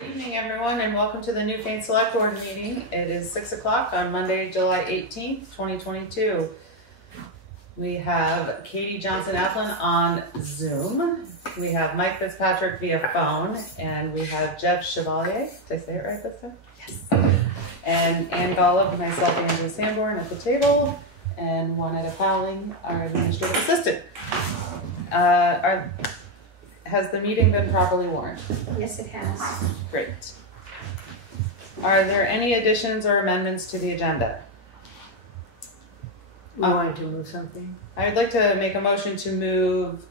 Good evening, everyone, and welcome to the Newfane Selectboard meeting. It is 6 o'clock on Monday, July 18th, 2022. We have Katie Johnson-Applin on Zoom. We have Mike Fitzpatrick via phone, and we have Jeff Chevalier. Did I say it right this time? Yes. And Ann Golub, myself, Andrew Sanborn at the table, and Juanetta Fowling, our administrative assistant. Has the meeting been properly warned? Yes, it has. Great. Are there any additions or amendments to the agenda? You want to move something? I would like to make a motion to move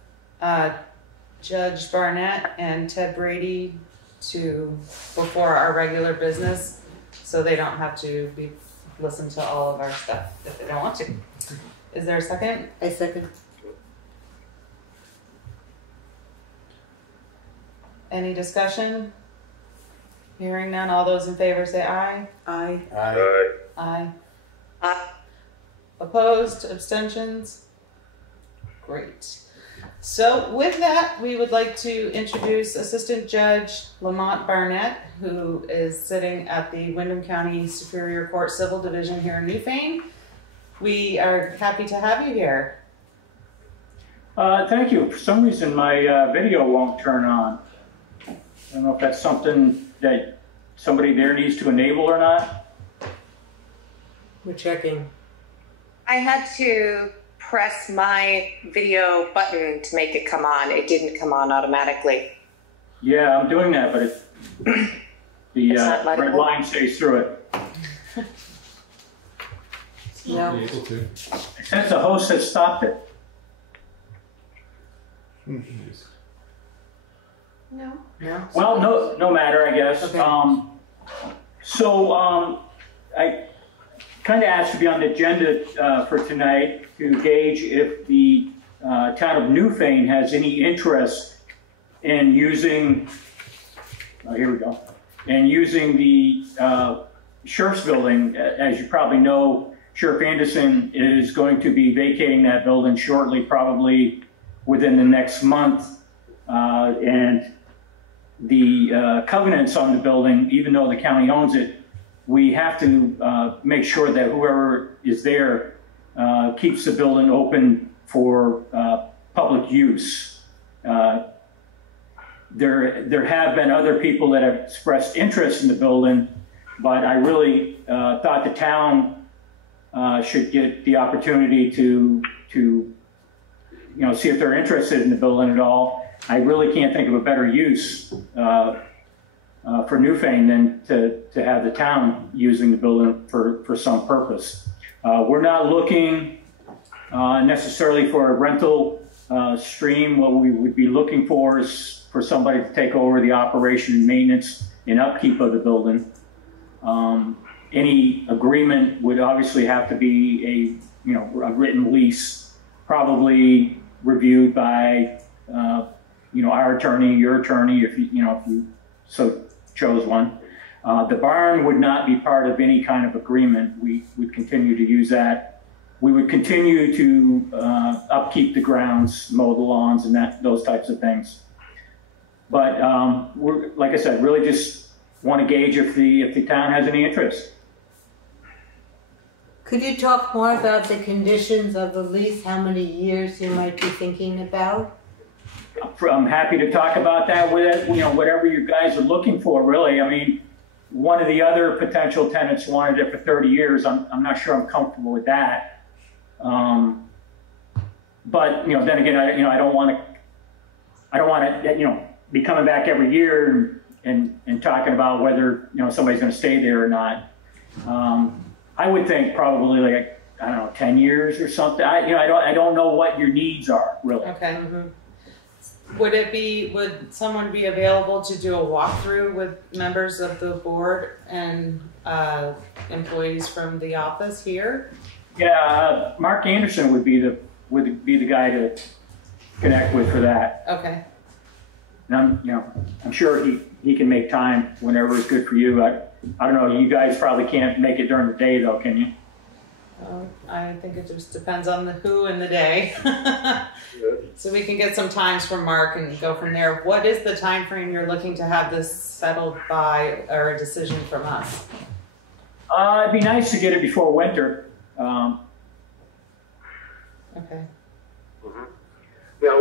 Judge Barnett and Ted Brady to before our regular business, so they don't have to listen to all of our stuff if they don't want to. Is there a second? I second. Any discussion? Hearing none, all those in favor say aye. Aye. Aye. Aye. Aye. Opposed? Abstentions? Great. So with that, we would like to introduce Assistant Judge Lamont Barnett, who is sitting at the Windham County Superior Court Civil Division here in Newfane. We are happy to have you here. Thank you. For some reason, my video won't turn on. I don't know if that's something that somebody there needs to enable or not. We're checking. I had to press my video button to make it come on. It didn't come on automatically. Yeah, I'm doing that, but the red line stays through it. No. Able to. It says the host has stopped it. No. No. Well, no matter, I guess. Okay. I kind of asked to be on the agenda for tonight to gauge if the town of Newfane has any interest in using, here we go, and using the Sheriff's building. As you probably know, Sheriff Anderson is going to be vacating that building shortly, probably within the next month, and the covenants on the building, even though the county owns it, we have to make sure that whoever is there keeps the building open for public use. There have been other people that have expressed interest in the building, but I really thought the town should get the opportunity to see if they're interested in the building at all. I really can't think of a better use for Newfane than to have the town using the building for some purpose. We're not looking necessarily for a rental stream. What we would be looking for is for somebody to take over the operation and maintenance and upkeep of the building. Any agreement would obviously have to be a written lease, probably reviewed by our attorney, your attorney, if you so chose one. The barn would not be part of any kind of agreement. We would continue to use that. We would continue to upkeep the grounds, mow the lawns, and those types of things. But we're, like I said, really just want to gauge if the town has any interest. Could you talk more about the conditions of the lease? How many years you might be thinking about? I'm happy to talk about that with it. Whatever you guys are looking for, really. I mean, one of the other potential tenants wanted it for 30 years. I'm not sure I'm comfortable with that. But then again, I don't want to be coming back every year and talking about whether somebody's going to stay there or not. I would think probably like, I don't know, 10 years or something. I don't know what your needs are, really. Okay. Mm-hmm. Would someone be available to do a walkthrough with members of the board and employees from the office here? Yeah, Mark Anderson would be the guy to connect with for that. Okay. And I'm sure he can make time whenever it's good for you. I don't know. You guys probably can't make it during the day, though, can you? I think it just depends on the who and the day. So we can get some times from Mark and go from there. What is the time frame you're looking to have this settled by, or a decision from us? It'd be nice to get it before winter. Okay. Now,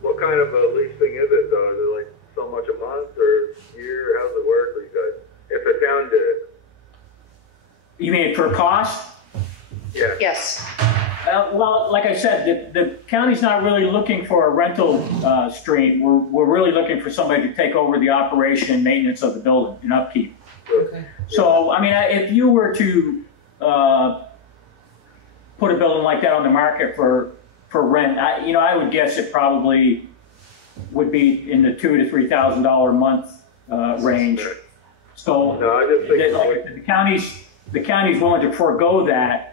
what kind of a lease thing is it though? Is it like so much a month or year? How does it work for you guys? If the town did it? You mean per cost? Yeah. Yes. Well, like I said, the county's not really looking for a rental stream. We're really looking for somebody to take over the operation and maintenance of the building and upkeep. Okay. So, I mean, if you were to put a building like that on the market for rent, I would guess it probably would be in the $2,000 to $3,000 a month range. So, No, I just think the county's willing to forego that.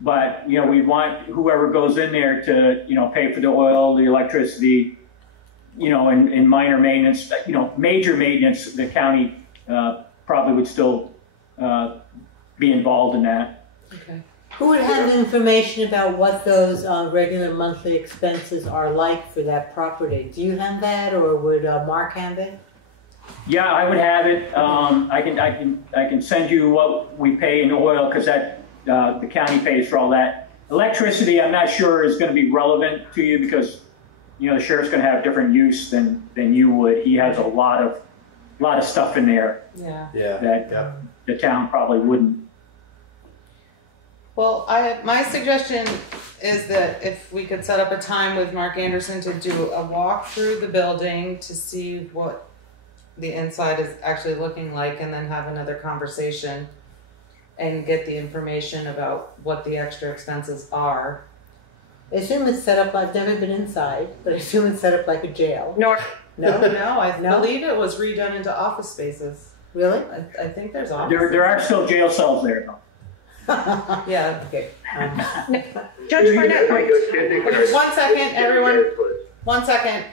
But, we want whoever goes in there to, pay for the oil, the electricity, and minor maintenance, major maintenance, the county probably would still be involved in that. Okay. Who would have the information about what those regular monthly expenses are like for that property? Do you have that, or would Mark have it? Yeah, I would have it. I can send you what we pay in oil, because that the county pays for all that. Electricity, I'm not sure is going to be relevant to you, because the sheriff's going to have different use than you would. He has a lot of stuff in there. Yeah. That the town probably wouldn't. Well, my suggestion is that if we could set up a time with Mark Anderson to do a walk through the building to see what the inside is actually looking like, and then have another conversation and get the information about what the extra expenses are. I assume it's set up, I've never been inside, but I assume it's set up like a jail. No. No, I believe it was redone into office spaces. Really? I think there's offices. There are still jail cells there, though. Yeah. Okay. Judge Barnett. 1 second, everyone. 1 second.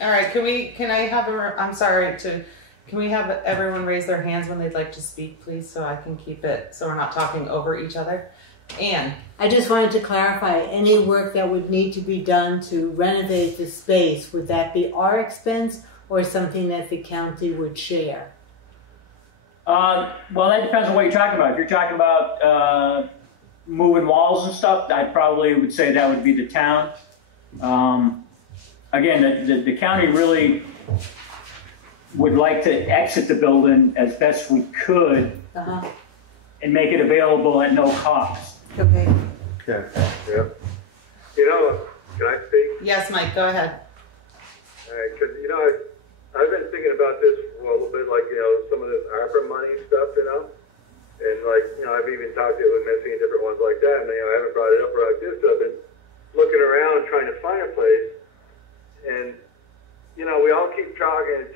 All right, can we have everyone raise their hands when they'd like to speak, please, so I can keep it, so we're not talking over each other. Anne. I just wanted to clarify, any work that would need to be done to renovate the space, would that be our expense or something that the county would share? Well, that depends on what you're talking about. If you're talking about moving walls and stuff, I probably would say that would be the town. Again, the county really would like to exit the building as best we could and make it available at no cost. Okay. Yeah. Can I speak? Yes, Mike, go ahead. All right, because, I've been thinking about this for a little bit, like, some of this ARPA money stuff, and like, I've even talked to it with Missy and different ones like that, and, I haven't brought it up like this, so I've been looking around trying to find a place, and, we all keep talking and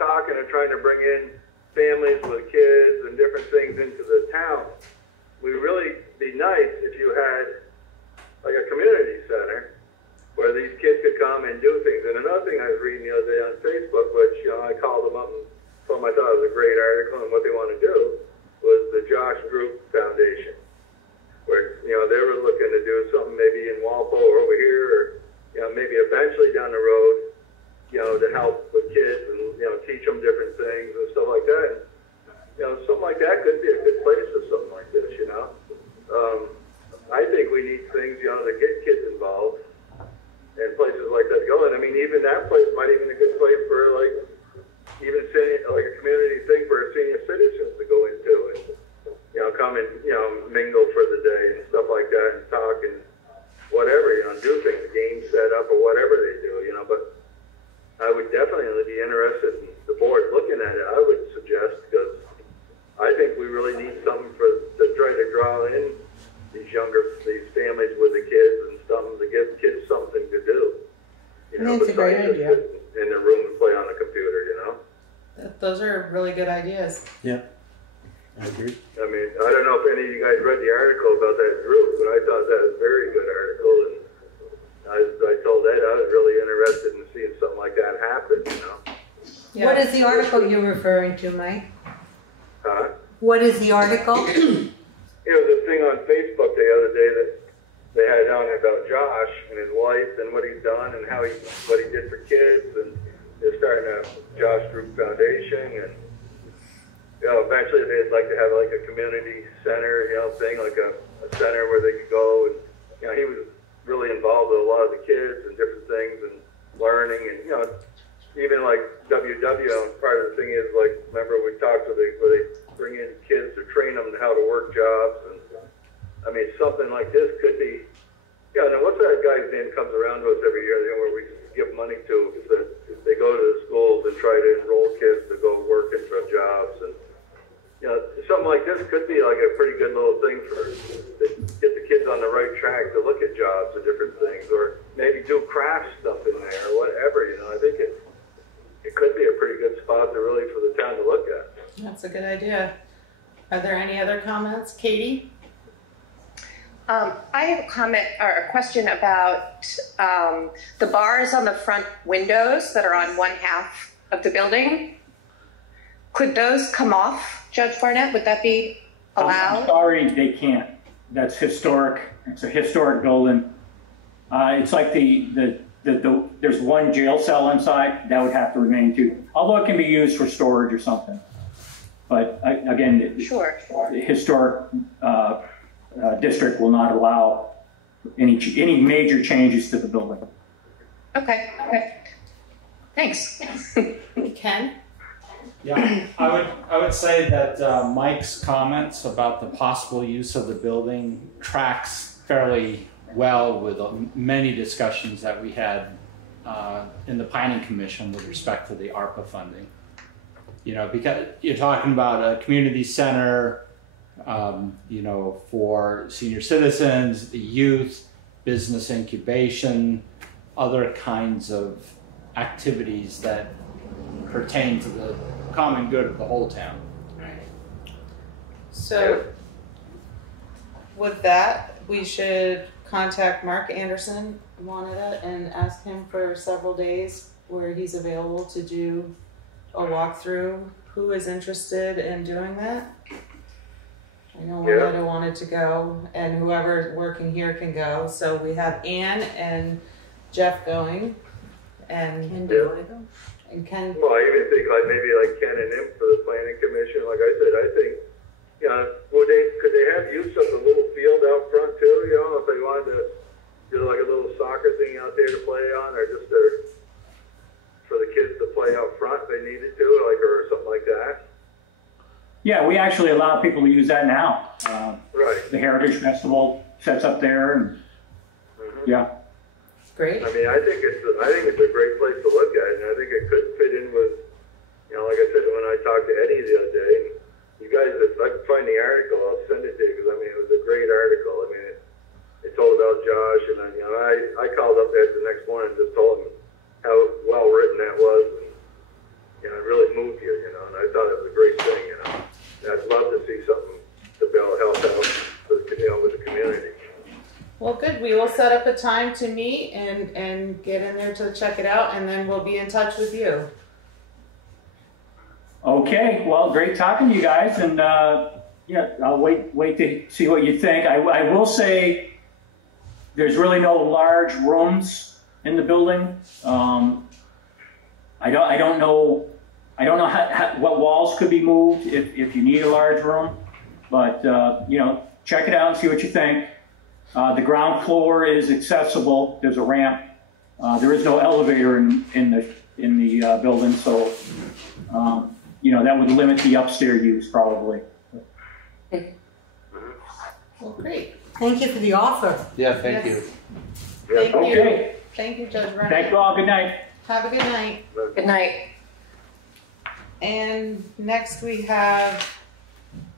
trying to bring in families with kids and different things into the town. We'd really be nice if you had, like, a community center where these kids could come and do things. And another thing I was reading the other day on Facebook, which, I called them up and told them I thought it was a great article, and what they want to do was the Josh Group Foundation, where, they were looking to do something maybe in Walpole or over here, or, maybe eventually down the road, to help with kids and, teach them different things and stuff like that. Something like that could be a good place for something like this, I think we need things, to get kids involved and places like that to go. And I mean, even that place might even be a good place for, like, even like a community thing for senior citizens to go into and, come and, mingle for the day and stuff like that and talk and whatever, do things, games set up or whatever they do, but I would definitely be interested in the board looking at it, I would suggest, because I think we really need something to try to draw in these families with the kids and something to give kids something to do. That's a great idea. In the room and play on the computer, Those are really good ideas. Yeah, I agree. I mean, I don't know if any of you guys read the article about that group, but I thought that was a very good article, and I told Ed I was really interested in seeing something like that happen, Yeah. What is the article you're referring to, Mike? Huh? What is the article? The thing on Facebook and his wife and what he's done and what he did for kids, and they're starting a Josh Group Foundation, and eventually they'd like to have like a community center, thing, like a center where they could go, and he was really involved with a lot of the kids and different things and learning, and even like WW, part of the thing is, like, remember we talked where they bring in kids to train them how to work jobs, and I mean, something like this could be, and what's that guy's name comes around to us every year, where we give money to, if they go to the schools and try to enroll kids to go work into jobs, and something like this could be like a pretty good little thing to get the kids on the right track to look at jobs and different things, or maybe do craft stuff in there or whatever. I think it could be a pretty good spot to really for the town to look at. That's a good idea. Are there any other comments? Katie? I have a comment or a question about the bars on the front windows that are on one half of the building. Could those come off, Judge Barnett? Would that be allowed? I'm sorry, they can't. That's historic. It's a historic building. It's like there's one jail cell inside that would have to remain too, although it can be used for storage or something. But again, sure. The historic district will not allow any major changes to the building. Okay. Thanks. Ken? Yeah, I would say that Mike's comments about the possible use of the building tracks fairly well with many discussions that we had in the Planning Commission with respect to the ARPA funding. Because you're talking about a community center, for senior citizens, the youth, business incubation, other kinds of activities that pertain to the common good of the whole town. So with that, we should contact Mark Anderson, Moneta, and ask him for several days where he's available to do a walkthrough. Who is interested in doing that? I know Moneta wanted to go, and whoever's working here can go. So we have Ann and Jeff going, and Ken, do you want to go? And Ken. Well, I even think maybe Ken and him for the Planning Commission. Like I said, I think, could they have use of the little field out front too? If they wanted to do like a little soccer thing out there to play on, or just for the kids to play out front if they needed to, or something like that. Yeah, we actually allow people to use that now. Right. The Heritage Festival sets up there, and yeah. Great. I mean, I think it's a great place to look at, and I think it could fit in with, like I said when I talked to Eddie the other day. You guys, if I can find the article, I'll send it to you, because it was a great article. I mean, it told about Josh, and then I called up there the next morning and just told him how well written that was, and it really moved you, and I thought it was a great thing, And I'd love to see something to be able to help out with the community. Well, good. We will set up a time to meet and get in there to check it out, and then we'll be in touch with you. Okay. Well, great talking to you guys, and I'll wait to see what you think. I will say there's really no large rooms in the building. I don't know what walls could be moved if you need a large room, but check it out and see what you think. The ground floor is accessible. There's a ramp. There is no elevator in the building, so that would limit the upstairs use probably. Well, great. Thank you for the offer. Yeah, thank you. Thank you. Okay. Thank you, Judge Barnett. Thank you all. Good night. Have a good night. Good night. And next we have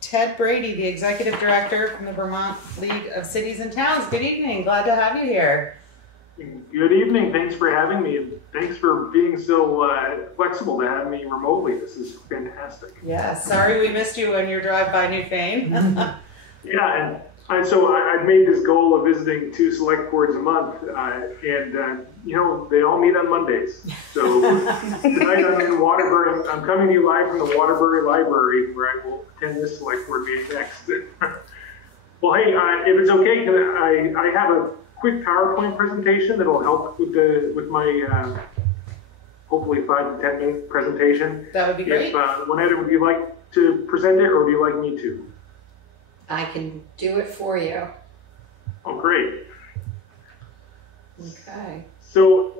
Ted Brady, the Executive Director from the Vermont League of Cities and Towns. Good evening. Glad to have you here. Good evening. Thanks for having me, and thanks for being so flexible to have me remotely. This is fantastic. Yeah, sorry we missed you on your drive by Newfane. Yeah, and so I've made this goal of visiting 2 select boards a month, and they all meet on Mondays. So tonight I'm in Waterbury. I'm coming to you live from the Waterbury Library, where I will attend this select board meeting next. Well, hey, if it's okay, I have a quick PowerPoint presentation that'll help with my hopefully 5 to 10 minute presentation. That would be great. Juanetta, would you like to present it, or would you like me to? I can do it for you. Oh, great. Okay. So,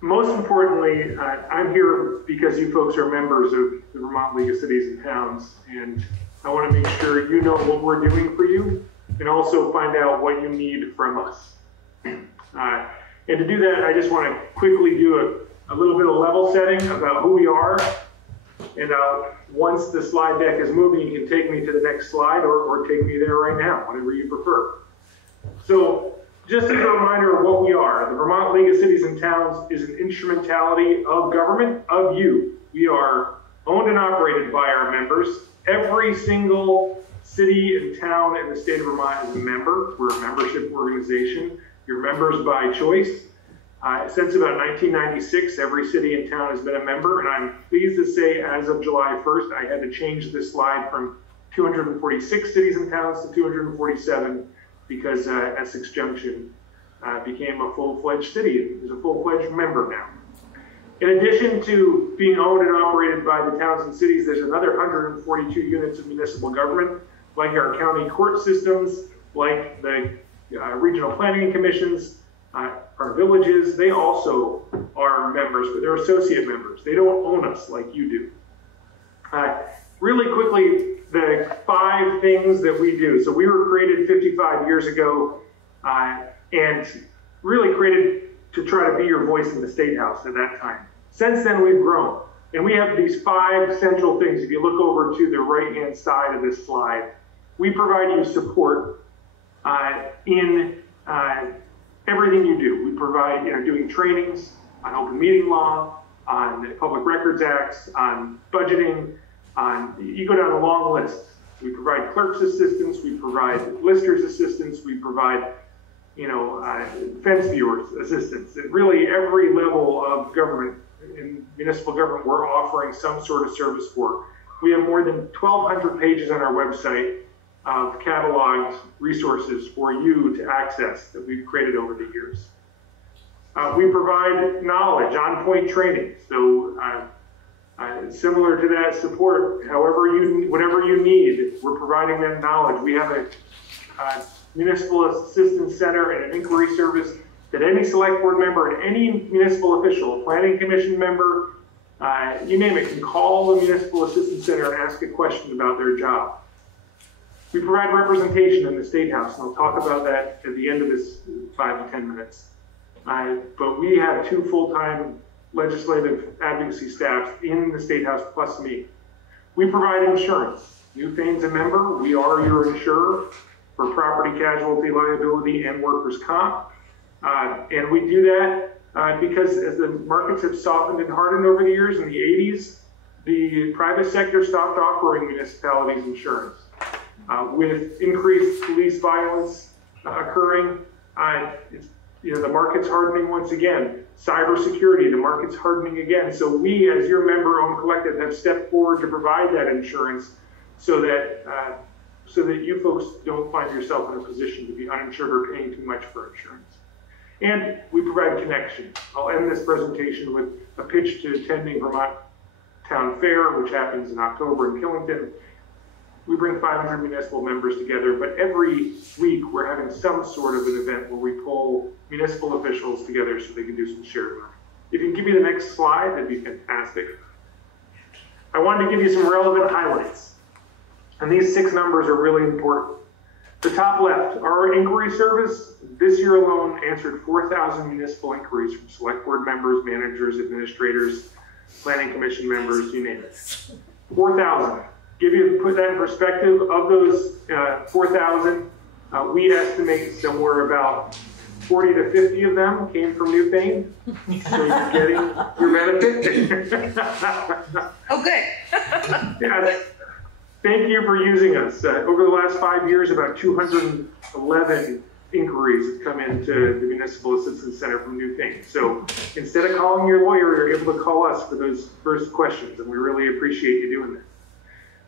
most importantly, I'm here because you folks are members of the Vermont League of Cities and Towns, and I want to make sure you know what we're doing for you, and also find out what you need from us. And to do that, I just want to quickly do a little bit of level setting about who we are. And once the slide deck is moving, you can take me to the next slide or take me there right now, whatever you prefer. So just as a reminder of what we are, the Vermont League of Cities and Towns is an instrumentality of government, of you. We are owned and operated by our members. Every single city and town in the state of Vermont is a member. We're a membership organization. You're members by choice. Since about 1996, every city and town has been a member, and I'm pleased to say as of July 1st, I had to change this slide from 246 cities and towns to 247 because Essex Junction became a full-fledged city. It's a full-fledged member now. In addition to being owned and operated by the towns and cities, there's another 142 units of municipal government, like our county court systems, like the regional planning commissions, our villages. They also are members, but they're associate members. They don't own us like you do. Really quickly, the 5 things that we do. So we were created 55 years ago and really created to try to be your voice in the State House at that time. Since then, we've grown. And we have these 5 central things. If you look over to the right-hand side of this slide, we provide you support in everything you do. We provide, doing trainings on open meeting law, on the Public Records Acts, on budgeting, you go down a long list. We provide clerk's assistance, we provide listers assistance, we provide, fence viewers assistance. At really every level of government, in municipal government, we're offering some sort of service for. We have more than 1,200 pages on our website of cataloged resources for you to access that we've created over the years. We provide knowledge, on-point training. So similar to that support, whatever you need, we're providing that knowledge. We have a municipal assistance center and an inquiry service that any select board member and any municipal official, a planning commission member, you name it, can call the municipal assistance center and ask a question about their job. We provide representation in the State House, and I'll talk about that at the end of this 5 to 10 minutes. But we have 2 full-time legislative advocacy staffs in the State House plus me. We provide insurance. Newfane's a member. We are your insurer for property casualty liability and workers' comp. And we do that because as the markets have softened and hardened over the years, in the 80s, the private sector stopped offering municipalities insurance. With increased police violence occurring, the market's hardening once again. Cybersecurity, the market's hardening again. So we, as your member-owned collective, have stepped forward to provide that insurance so that you folks don't find yourself in a position to be uninsured or paying too much for insurance. And we provide connection. I'll end this presentation with a pitch to attending Vermont Town Fair, which happens in October in Killington. We bring 500 municipal members together, but every week we're having some sort of an event where we pull municipal officials together so they can do some shared learning. If you can give me the next slide, that'd be fantastic. I wanted to give you some relevant highlights. And these 6 numbers are really important. The top left, our inquiry service, this year alone answered 4,000 municipal inquiries from select board members, managers, administrators, planning commission members, you name it. 4,000. Put that in perspective, of those 4,000, we estimate somewhere about 40 to 50 of them came from Newfane. So you're getting your benefit. Oh, good. Yeah, thank you for using us. Over the last 5 years, about 211 inquiries have come into the Municipal Assistance Center from Newfane. So instead of calling your lawyer, you're able to call us for those first questions, and we really appreciate you doing that.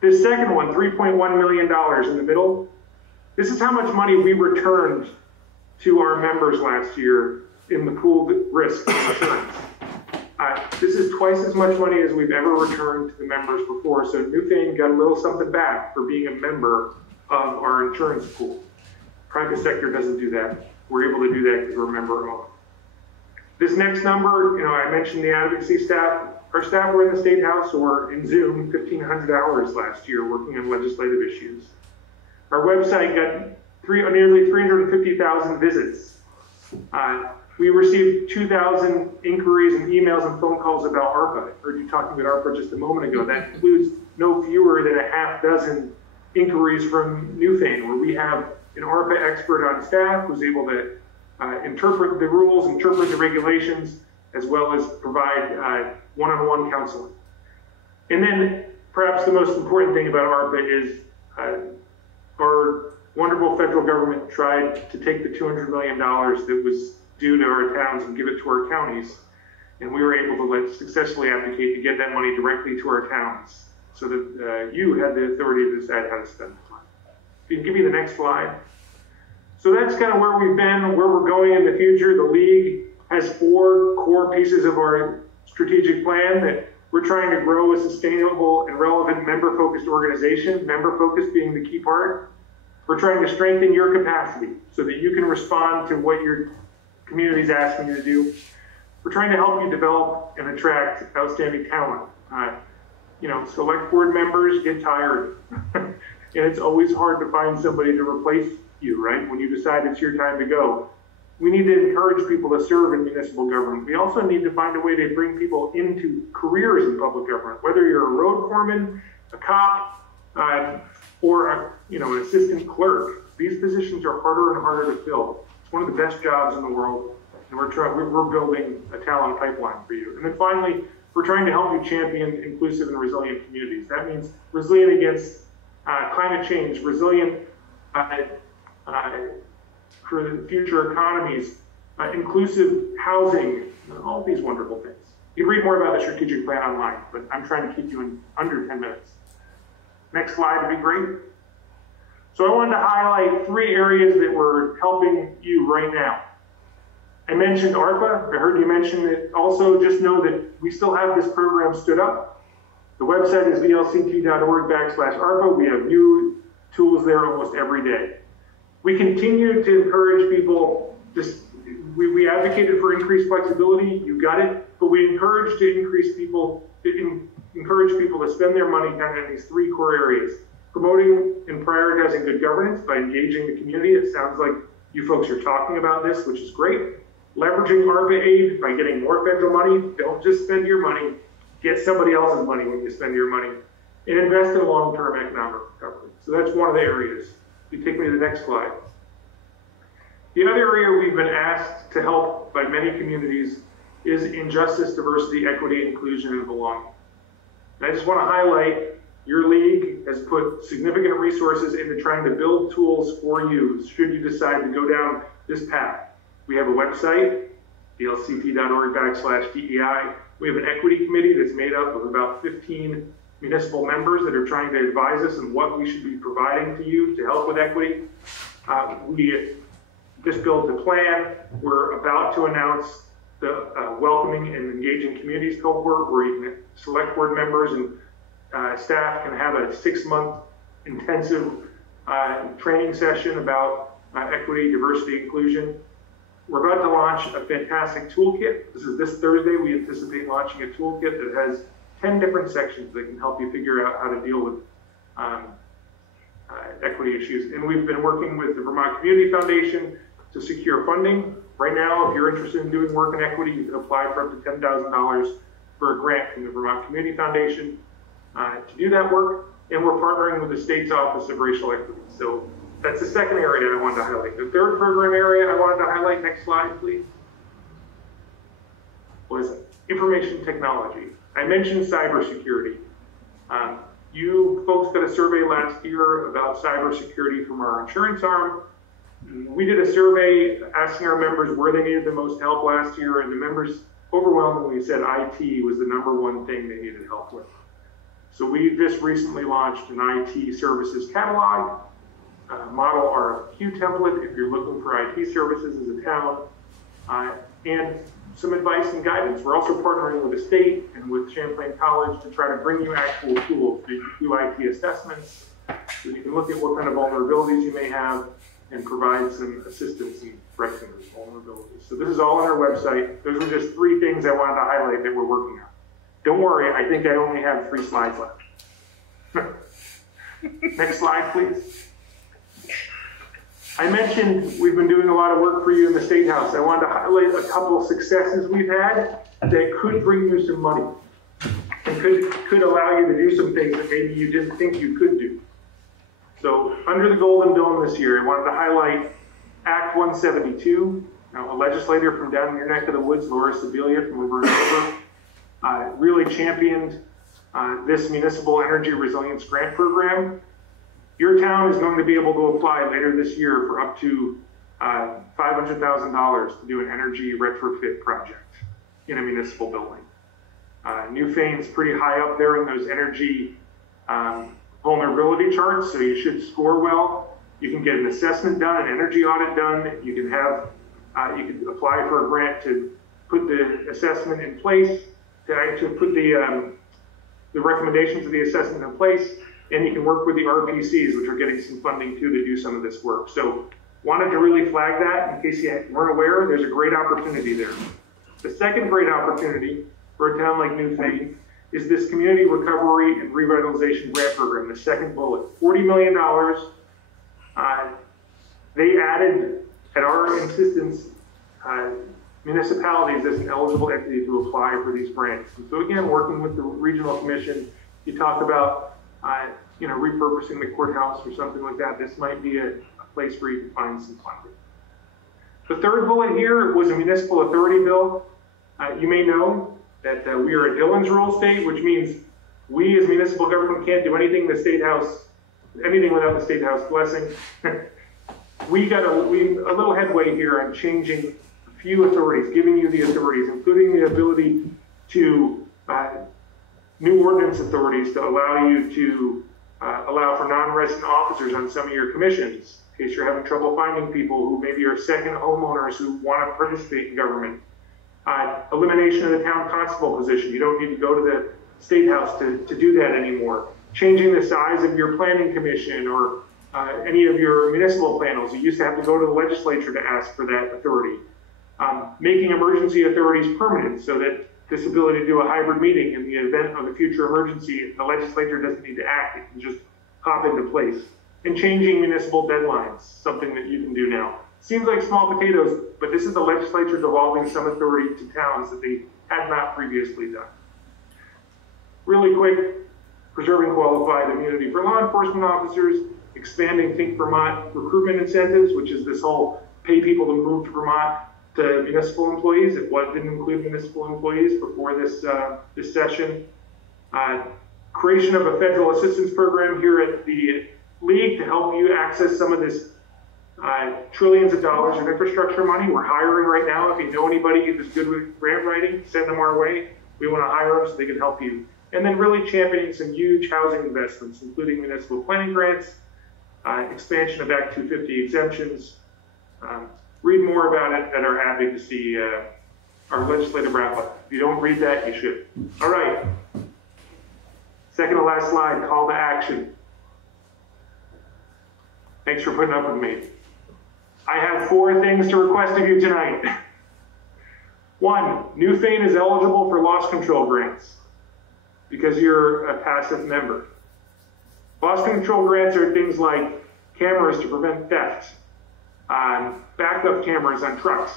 This second one, $3.1 million in the middle, this is how much money we returned to our members last year in the pooled risk insurance. This is twice as much money as we've ever returned to the members before, so Newfane got a little something back for being a member of our insurance pool. Private sector doesn't do that. We're able to do that because we're a member owned. This next number, I mentioned the advocacy staff. Our staff were in the State House or in Zoom 1,500 hours last year working on legislative issues. Our website got nearly 350,000 visits. We received 2,000 inquiries and emails and phone calls about ARPA. I heard you talking about ARPA just a moment ago. That includes no fewer than a half dozen inquiries from Newfane, where we have an ARPA expert on staff who's able to interpret the rules, interpret the regulations, as well as provide one-on-one counseling. And then perhaps the most important thing about ARPA is our wonderful federal government tried to take the $200 million that was due to our towns and give it to our counties. And we were able to successfully advocate to get that money directly to our towns so that you had the authority to decide how to spend the money. If you can give me the next slide. So that's kind of where we've been, where we're going in the future. The League has 4 core pieces of our strategic plan that we're trying to grow a sustainable and relevant member-focused organization, member-focused being the key part. We're trying to strengthen your capacity so that you can respond to what your community is asking you to do. We're trying to help you develop and attract outstanding talent. Select board members get tired. And it's always hard to find somebody to replace you, right? When you decide it's your time to go. We need to encourage people to serve in municipal government. We also need to find a way to bring people into careers in public government, whether you're a road foreman, a cop, or an assistant clerk. These positions are harder and harder to fill. It's one of the best jobs in the world, and we're building a talent pipeline for you. And then finally, we're trying to help you champion inclusive and resilient communities. That means resilient against climate change, resilient for the future economies, inclusive housing, all these wonderful things. You can read more about the strategic plan online, but I'm trying to keep you in under 10 minutes. Next slide would be great. So I wanted to highlight 3 areas that we're helping you right now. I mentioned ARPA. I heard you mention it. Also, just know that we still have this program stood up. The website is vlct.org/ARPA. We have new tools there almost every day. We continue to encourage people, we advocated for increased flexibility, you got it, but we encourage people to spend their money kind of in these 3 core areas. Promoting and prioritizing good governance by engaging the community. It sounds like you folks are talking about this, which is great. Leveraging ARPA aid by getting more federal money. Don't just spend your money, get somebody else's money when you spend your money. And invest in long-term economic recovery. So that's one of the areas. If you take me to the next slide. The other area we've been asked to help by many communities is in justice, diversity, equity, inclusion, and belonging. And I just want to highlight your league has put significant resources into trying to build tools for you should you decide to go down this path. We have a website, vlct.org/DEI. We have an equity committee that's made up of about 15 municipal members that are trying to advise us on what we should be providing to you to help with equity. We just built a plan. We're about to announce the welcoming and engaging communities cohort where even select board members and staff can have a 6-month intensive training session about equity, diversity, inclusion. We're about to launch a fantastic toolkit. This Thursday. We anticipate launching a toolkit that has 10 different sections that can help you figure out how to deal with equity issues. And we've been working with the Vermont Community Foundation to secure funding. Right now, if you're interested in doing work in equity, you can apply for up to $10,000 for a grant from the Vermont Community Foundation to do that work. And we're partnering with the state's Office of Racial Equity. So that's the second area I wanted to highlight. The third program area I wanted to highlight, next slide, please, was information technology. I mentioned cybersecurity. You folks did a survey last year about cybersecurity from our insurance arm. We did a survey asking our members where they needed the most help last year, and the members overwhelmingly said IT was the #1 thing they needed help with. So we just recently launched an IT services catalog. model RFQ template if you're looking for IT services as a town, and some advice and guidance. We're also partnering with the state and with Champlain College to try to bring you actual tools to do IT assessments, so you can look at what kind of vulnerabilities you may have and provide some assistance in addressing those vulnerabilities. So this is all on our website. Those are just 3 things I wanted to highlight that we're working on. Don't worry, I think I only have 3 slides left. Next slide, please. I mentioned we've been doing a lot of work for you in the State House. I wanted to highlight a couple of successes we've had that could bring you some money and could allow you to do some things that maybe you didn't think you could do. So under the Golden Dome this year, I wanted to highlight Act 172. Now, a legislator from down in your neck of the woods, Laura Sibilia from over and over, really championed this municipal energy resilience grant program. Your town is going to be able to apply later this year for up to $500,000 to do an energy retrofit project in a municipal building. Newfane's pretty high up there in those energy vulnerability charts, so you should score well. You can get an assessment done, an energy audit done. You can have, you can apply for a grant to put the assessment in place, to put the recommendations of the assessment in place, and you can work with the RPCs, which are getting some funding too to do some of this work. So wanted to really flag that in case you weren't aware. There's a great opportunity there. The second great opportunity for a town like Newfane is this Community Recovery and Revitalization Grant Program, the second bullet. $40 million. They added, at our insistence, municipalities as an eligible entity to apply for these grants. And so again, working with the Regional Commission, you talk about repurposing the courthouse or something like that. This might be a place where you can find some funding. The third bullet here was a municipal authority bill. You may know that we are a Dillon's Rule state, which means we as municipal government can't do anything without the State House blessing. We got a little headway here on changing a few authorities, giving you the authorities, including the ability to new ordinance authorities to allow you to allow for non-resident officers on some of your commissions, in case you're having trouble finding people who maybe are second homeowners who want to participate in government. Elimination of the town constable position. You don't need to go to the State House to do that anymore. Changing the size of your planning commission or any of your municipal panels. You used to have to go to the legislature to ask for that authority. Making emergency authorities permanent so that this ability to do a hybrid meeting in the event of a future emergency, the legislature doesn't need to act, it can just hop into place. And changing municipal deadlines, something that you can do now. Seems like small potatoes, but this is the legislature devolving some authority to towns that they had not previously done. Really quick, preserving qualified immunity for law enforcement officers, expanding Think Vermont recruitment incentives, which is this whole pay people to move to Vermont to municipal employees. It didn't include municipal employees before this session. Creation of a federal assistance program here at the League to help you access some of this trillions of dollars of infrastructure money. We're hiring right now. If you know anybody who's good with grant writing, send them our way. We want to hire them so they can help you. And then really championing some huge housing investments, including municipal planning grants, expansion of Act 250 exemptions. Read more about it at our advocacy, our legislative wrap-up. If you don't read that, you should. All right. Second to last slide, call to action. Thanks for putting up with me. I have 4 things to request of you tonight. 1, Newfane is eligible for loss control grants because you're a passive member. Loss control grants are things like cameras to prevent theft, backup cameras on trucks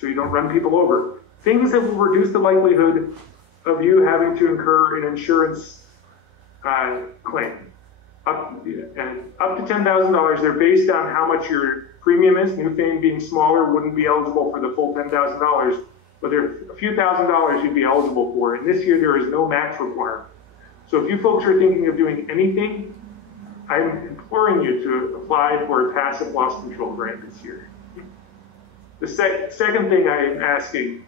so you don't run people over. Things that will reduce the likelihood of you having to incur an insurance claim. Up to $10,000. They're based on how much your premium is. Newfane being smaller wouldn't be eligible for the full $10,000, but there are a few $1,000s you'd be eligible for. And this year there is no match requirement. So if you folks are thinking of doing anything, I'm imploring you to apply for a passive loss control grant this year. The second thing I am asking,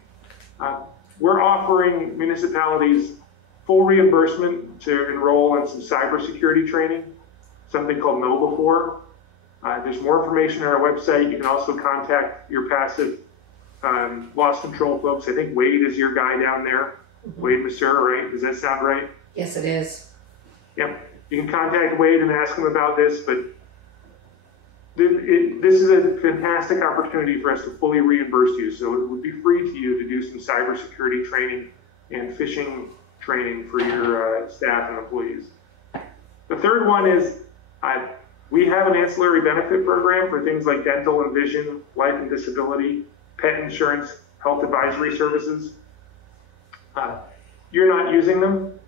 we're offering municipalities full reimbursement to enroll in some cybersecurity training, something called KnowBefore. There's more information on our website. You can also contact your passive loss control folks. I think Wade is your guy down there. Wade Masur, right? Does that sound right? Yes, it is. Yep. You can contact Wade and ask him about this, but this is a fantastic opportunity for us to fully reimburse you. So it would be free to you to do some cybersecurity training and phishing training for your staff and employees. The third one is we have an ancillary benefit program for things like dental and vision, life and disability, pet insurance, health advisory services. You're not using them.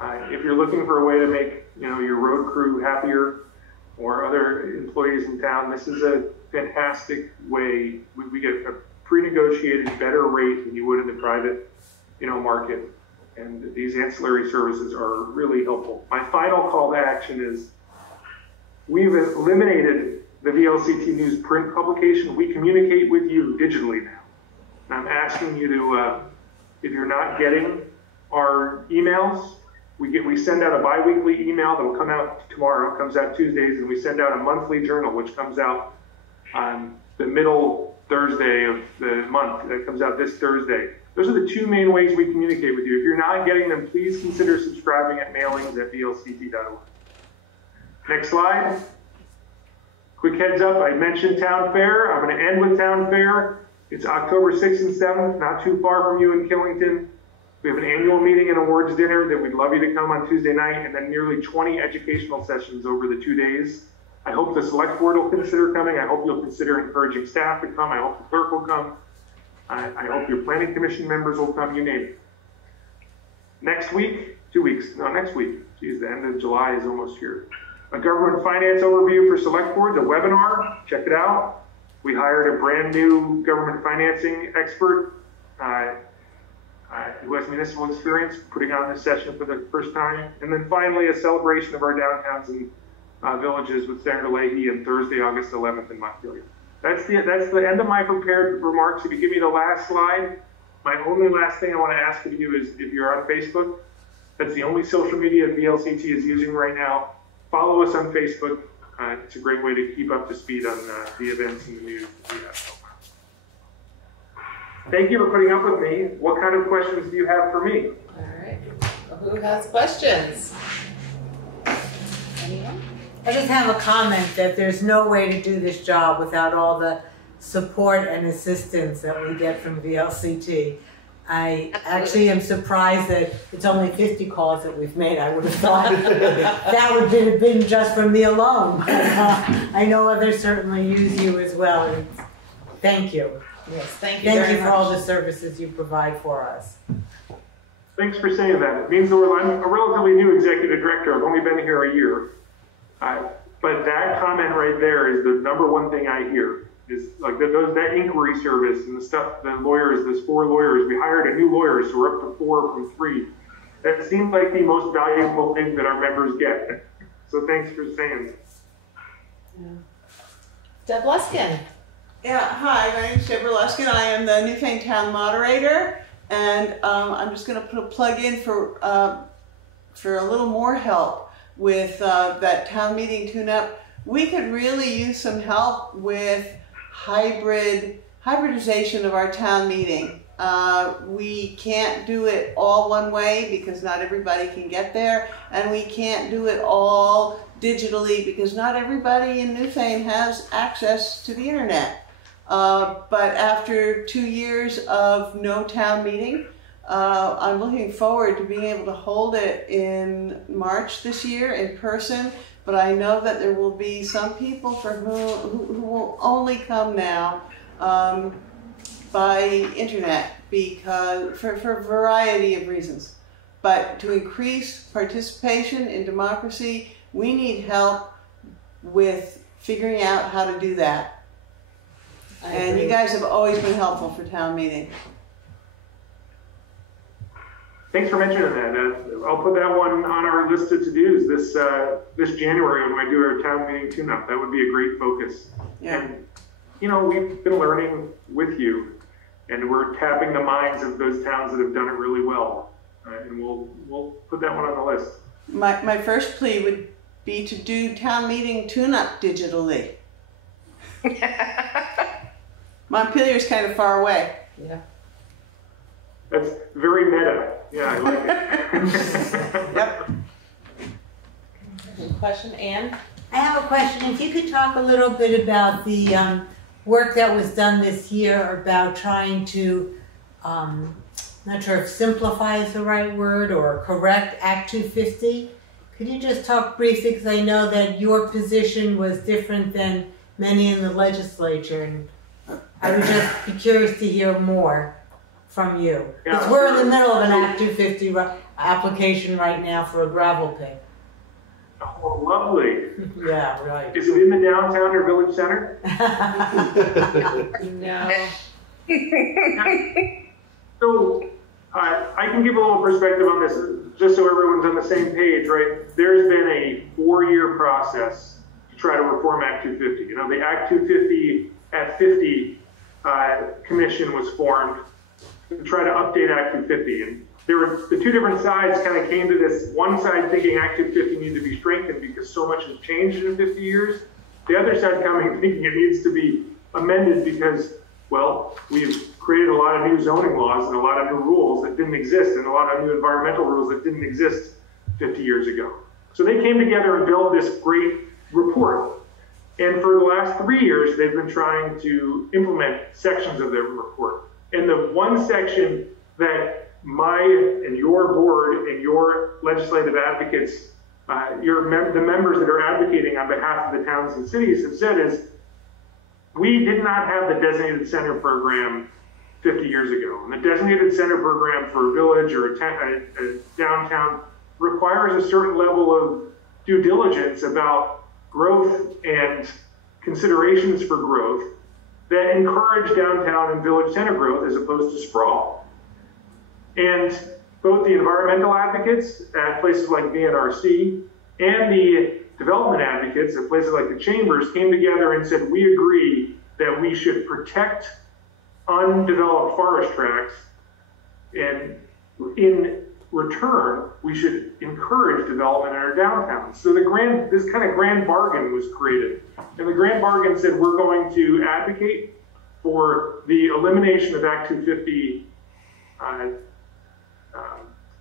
If you're looking for a way to make your road crew happier or other employees in town, this is a fantastic way. We get a pre-negotiated better rate than you would in the private market. And these ancillary services are really helpful. My final call to action is we've eliminated the VLCT News print publication. We communicate with you digitally now. And I'm asking you to, if you're not getting our emails, we send out a bi-weekly email that will come out tomorrow. It comes out Tuesdays, and we send out a monthly journal, which comes out on the middle Thursday of the month. That comes out this Thursday. Those are the two main ways we communicate with you. If you're not getting them, please consider subscribing at mailings@vlct.org. Next slide. Quick heads up, I mentioned Town Fair. I'm going to end with Town Fair. It's October 6th and 7th, not too far from you in Killington. We have an annual meeting and awards dinner that we'd love you to come on Tuesday night, and then nearly 20 educational sessions over the 2 days. I hope the select board will consider coming. I hope you'll consider encouraging staff to come. I hope the clerk will come. I hope your planning commission members will come, you name it. Next week, 2 weeks, no, next week. Geez, the end of July is almost here. A government finance overview for select board, the webinar, check it out. We hired a brand new government financing expert who has municipal experience putting on this session for the first time. And then finally, a celebration of our downtowns and villages with Senator Leahy on Thursday, August 11th in Montpelier. That's the end of my prepared remarks. If you give me the last slide, my only last thing I want to ask of you is if you're on Facebook, that's the only social media VLCT is using right now. Follow us on Facebook. It's a great way to keep up to speed on the events and the news that we have. Thank you for putting up with me. What kind of questions do you have for me? All right. Well, who has questions? Anyone? I just have a comment that there's no way to do this job without all the support and assistance that we get from VLCT. I actually am surprised that it's only 50 calls that we've made. I would have thought that would have been just from me alone. I know others certainly use you as well. And thank you. Yes, thank you very much. Thank you for all the services you provide for us. Thanks for saying that. It means that I'm a relatively new executive director. I've only been here a year. But that comment right there is the number one thing I hear. Is like that inquiry service and the stuff, the lawyers, there's 4 lawyers. We hired a new lawyer, so we're up to 4 from 3. That seems like the most valuable thing that our members get. So thanks for saying that. Yeah. Deborah Luskin. Yeah, hi, my name is Deborah Luskin. I am the Newfane Town Moderator, and I'm just going to put a plug in for a little more help with that town meeting tune-up. We could really use some help with hybridization of our town meeting. We can't do it all one way because not everybody can get there, and we can't do it all digitally because not everybody in Newfane has access to the internet. But after 2 years of no town meeting, I'm looking forward to being able to hold it in March this year in person. But I know that there will be some people for who will only come now by internet because for a variety of reasons. But to increase participation in democracy, we need help with figuring out how to do that. And you guys have always been helpful for town meeting. Thanks for mentioning that. I'll put that one on our list of to-dos this January when we do our town meeting tune-up. That would be a great focus. Yeah. And, we've been learning with you, and we're tapping the minds of those towns that have done it really well. And we'll put that one on the list. My first plea would be to do town meeting tune-up digitally. Montpelier's kind of far away. Yeah. That's very meta. Yeah, I like it. Yep. Question, Anne? I have a question. If you could talk a little bit about the work that was done this year about trying to, not sure if simplify is the right word, or correct Act 250. Could you just talk briefly, because I know that your position was different than many in the legislature, and I would just be curious to hear more from you. Because Yeah, we're in the middle of an Act 250 application right now for a gravel pit. Oh, lovely. Yeah, right. Is it in the downtown or village center? No. So I can give a little perspective on this, just so everyone's on the same page, right? There's been a 4-year process to try to reform Act 250. You know, the Act 250 at 50 commission was formed to try to update Act 250. And there were the two different sides kind of came to this. One side thinking Act 250 needed to be strengthened because so much has changed in 50 years. The other side coming thinking it needs to be amended because, well, we've created a lot of new zoning laws and a lot of new rules that didn't exist and a lot of new environmental rules that didn't exist 50 years ago. So they came together and built this great report. And for the last 3 years, they've been trying to implement sections of their report. And the one section that my and your board and your legislative advocates, the members that are advocating on behalf of the towns and cities have said is, we did not have the designated center program 50 years ago. And the designated center program for a village or a downtown requires a certain level of due diligence about growth and considerations for growth that encourage downtown and village center growth as opposed to sprawl. And both the environmental advocates at places like VNRC and the development advocates at places like the Chambers came together and said, we agree that we should protect undeveloped forest tracts, and in return, we should encourage development in our downtowns. So this kind of grand bargain was created. And the grand bargain said, we're going to advocate for the elimination of Act 250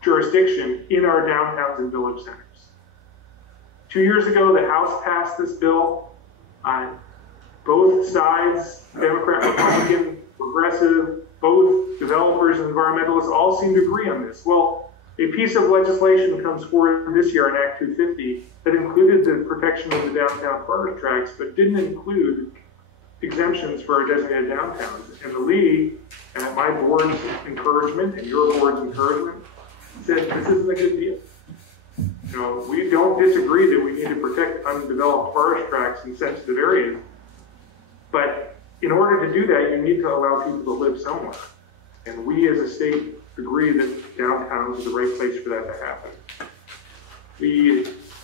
jurisdiction in our downtowns and village centers. 2 years ago, the House passed this bill. Both sides, Democrat, Republican, Progressive, both developers and environmentalists all seem to agree on this. Well, a piece of legislation comes forward this year in Act 250 that included the protection of the downtown forest tracts, but didn't include exemptions for our designated downtowns. And the league, and at my board's encouragement and your board's encouragement, said this isn't a good deal. You know, we don't disagree that we need to protect undeveloped forest tracts in sensitive areas, but in order to do that, you need to allow people to live somewhere. And we as a state agree that downtown is the right place for that to happen.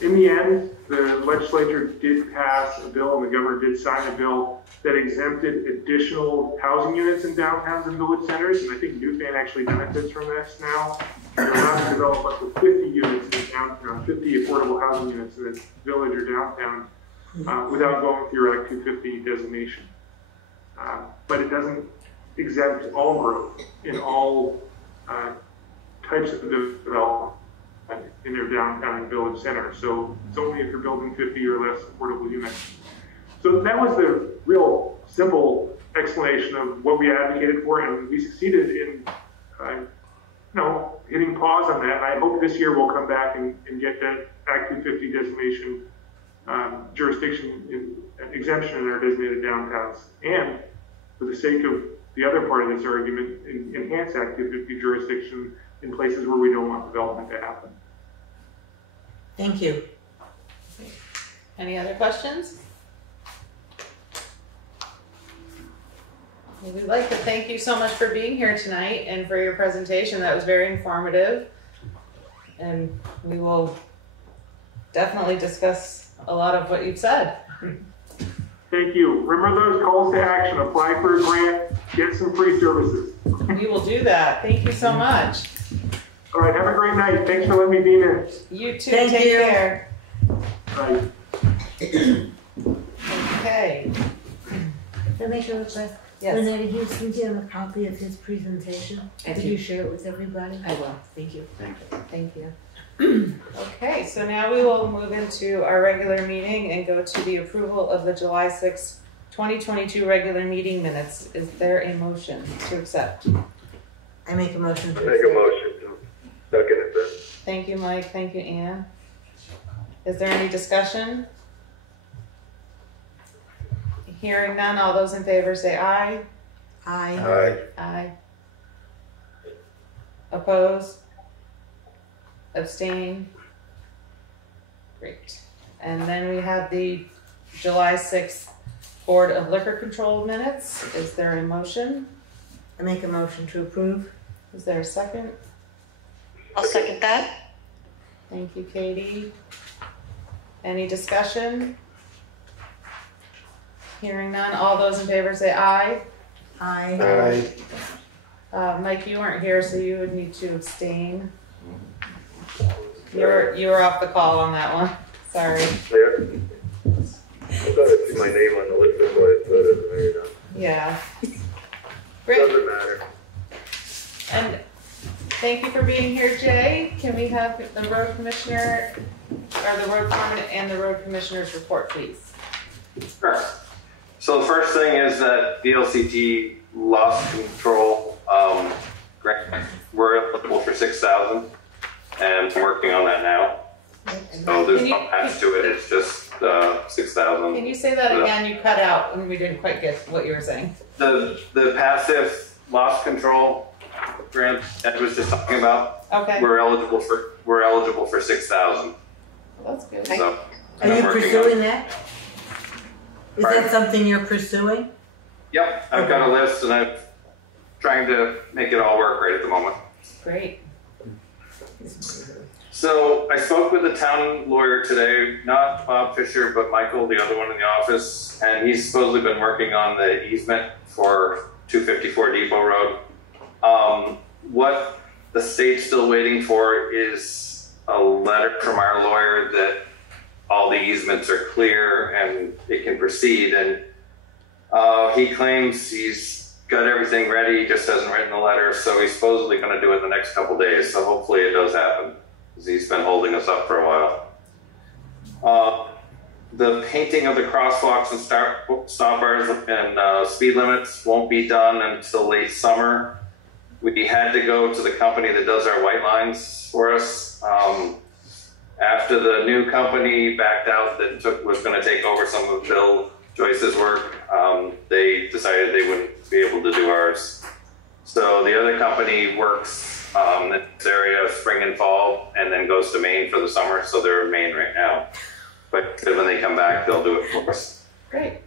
In the end, the legislature did pass a bill and the governor did sign a bill that exempted additional housing units in downtowns and village centers. And I think Newfane actually benefits from this now. They're allowed to develop up to 50 units in downtown, 50 affordable housing units in a village or downtown without going through Act 250 designation. But it doesn't exempt all growth in all types of development in their downtown and village center. So it's only if you're building 50 or less affordable units. So that was the real simple explanation of what we advocated for, and we succeeded in hitting pause on that. And I hope this year we'll come back and get that Act 250 designation jurisdiction exemption in our designated downtowns. And for the sake of the other part of this argument, enhance Act 250 jurisdiction in places where we don't want development to happen. Thank you. Any other questions? Well, we'd like to thank you so much for being here tonight and for your presentation. That was very informative. And we will definitely discuss a lot of what you've said. Thank you. Remember those calls to action. Apply for a grant, get some free services. We will do that. Thank you so much. All right, have a great night. Thanks for letting me be in. You too. Thank Take you. care. Right. Okay. Can I make a request? Yes. Renee, did you send him a copy of his presentation? I Did do. you share it with everybody? I will, thank you. Thank you. Okay, so now we will move into our regular meeting and go to the approval of the July 6th, 2022 regular meeting minutes. Is there a motion to accept? I make a motion to Make a accept. motion to second it then. Thank you, Mike. Thank you, Ann. Is there any discussion? Hearing none, all those in favor say aye. Aye. Aye. Aye. Oppose? Abstain? Great. And then we have the July 6th Board of Liquor Control minutes. Is there a motion? I make a motion to approve. Is there a second? I'll second that. Thank you, Katie. Any discussion? Hearing none, all those in favor say aye. Aye. Aye. Mike, you weren't here, so you would need to abstain. You were off the call on that one. Sorry. There. I thought I see my name on the list before I said it, there you go. Yeah. Great. Doesn't matter. And thank you for being here, Jay. Can we have the road commissioner, or the road foreman and the road commissioner's report, please? Sure. So the first thing is that VLCT loss control grant. We're eligible for 6,000, and I'm working on that now. So there's no patch to it. It's just 6,000. Can you say that again? You cut out when we didn't quite get what you were saying. The passive loss control grant Ed was just talking about. Okay. We're eligible for 6,000. Well, that's good. So Are you I'm working pursuing on- that? Is Pardon? that something you're pursuing? Yep, I've got a list and I'm trying to make it all work right at the moment. Great. So I spoke with the town lawyer today, not Bob Fisher, but Michael, the other one in the office, and he's supposedly been working on the easement for 254 Depot Road. What the state's still waiting for is a letter from our lawyer that all the easements are clear and it can proceed. And he claims he's got everything ready, he just hasn't written the letter, so he's supposedly going to do it in the next couple days. So hopefully it does happen, because he's been holding us up for a while. The painting of the crosswalks and stop bars and speed limits won't be done until late summer. We had to go to the company that does our white lines for us. After the new company backed out that was going to take over some of Bill Joyce's work, they decided they wouldn't be able to do ours. So the other company works in this area spring and fall and then goes to Maine for the summer. So they're in Maine right now. But when they come back, they'll do it for us. Great.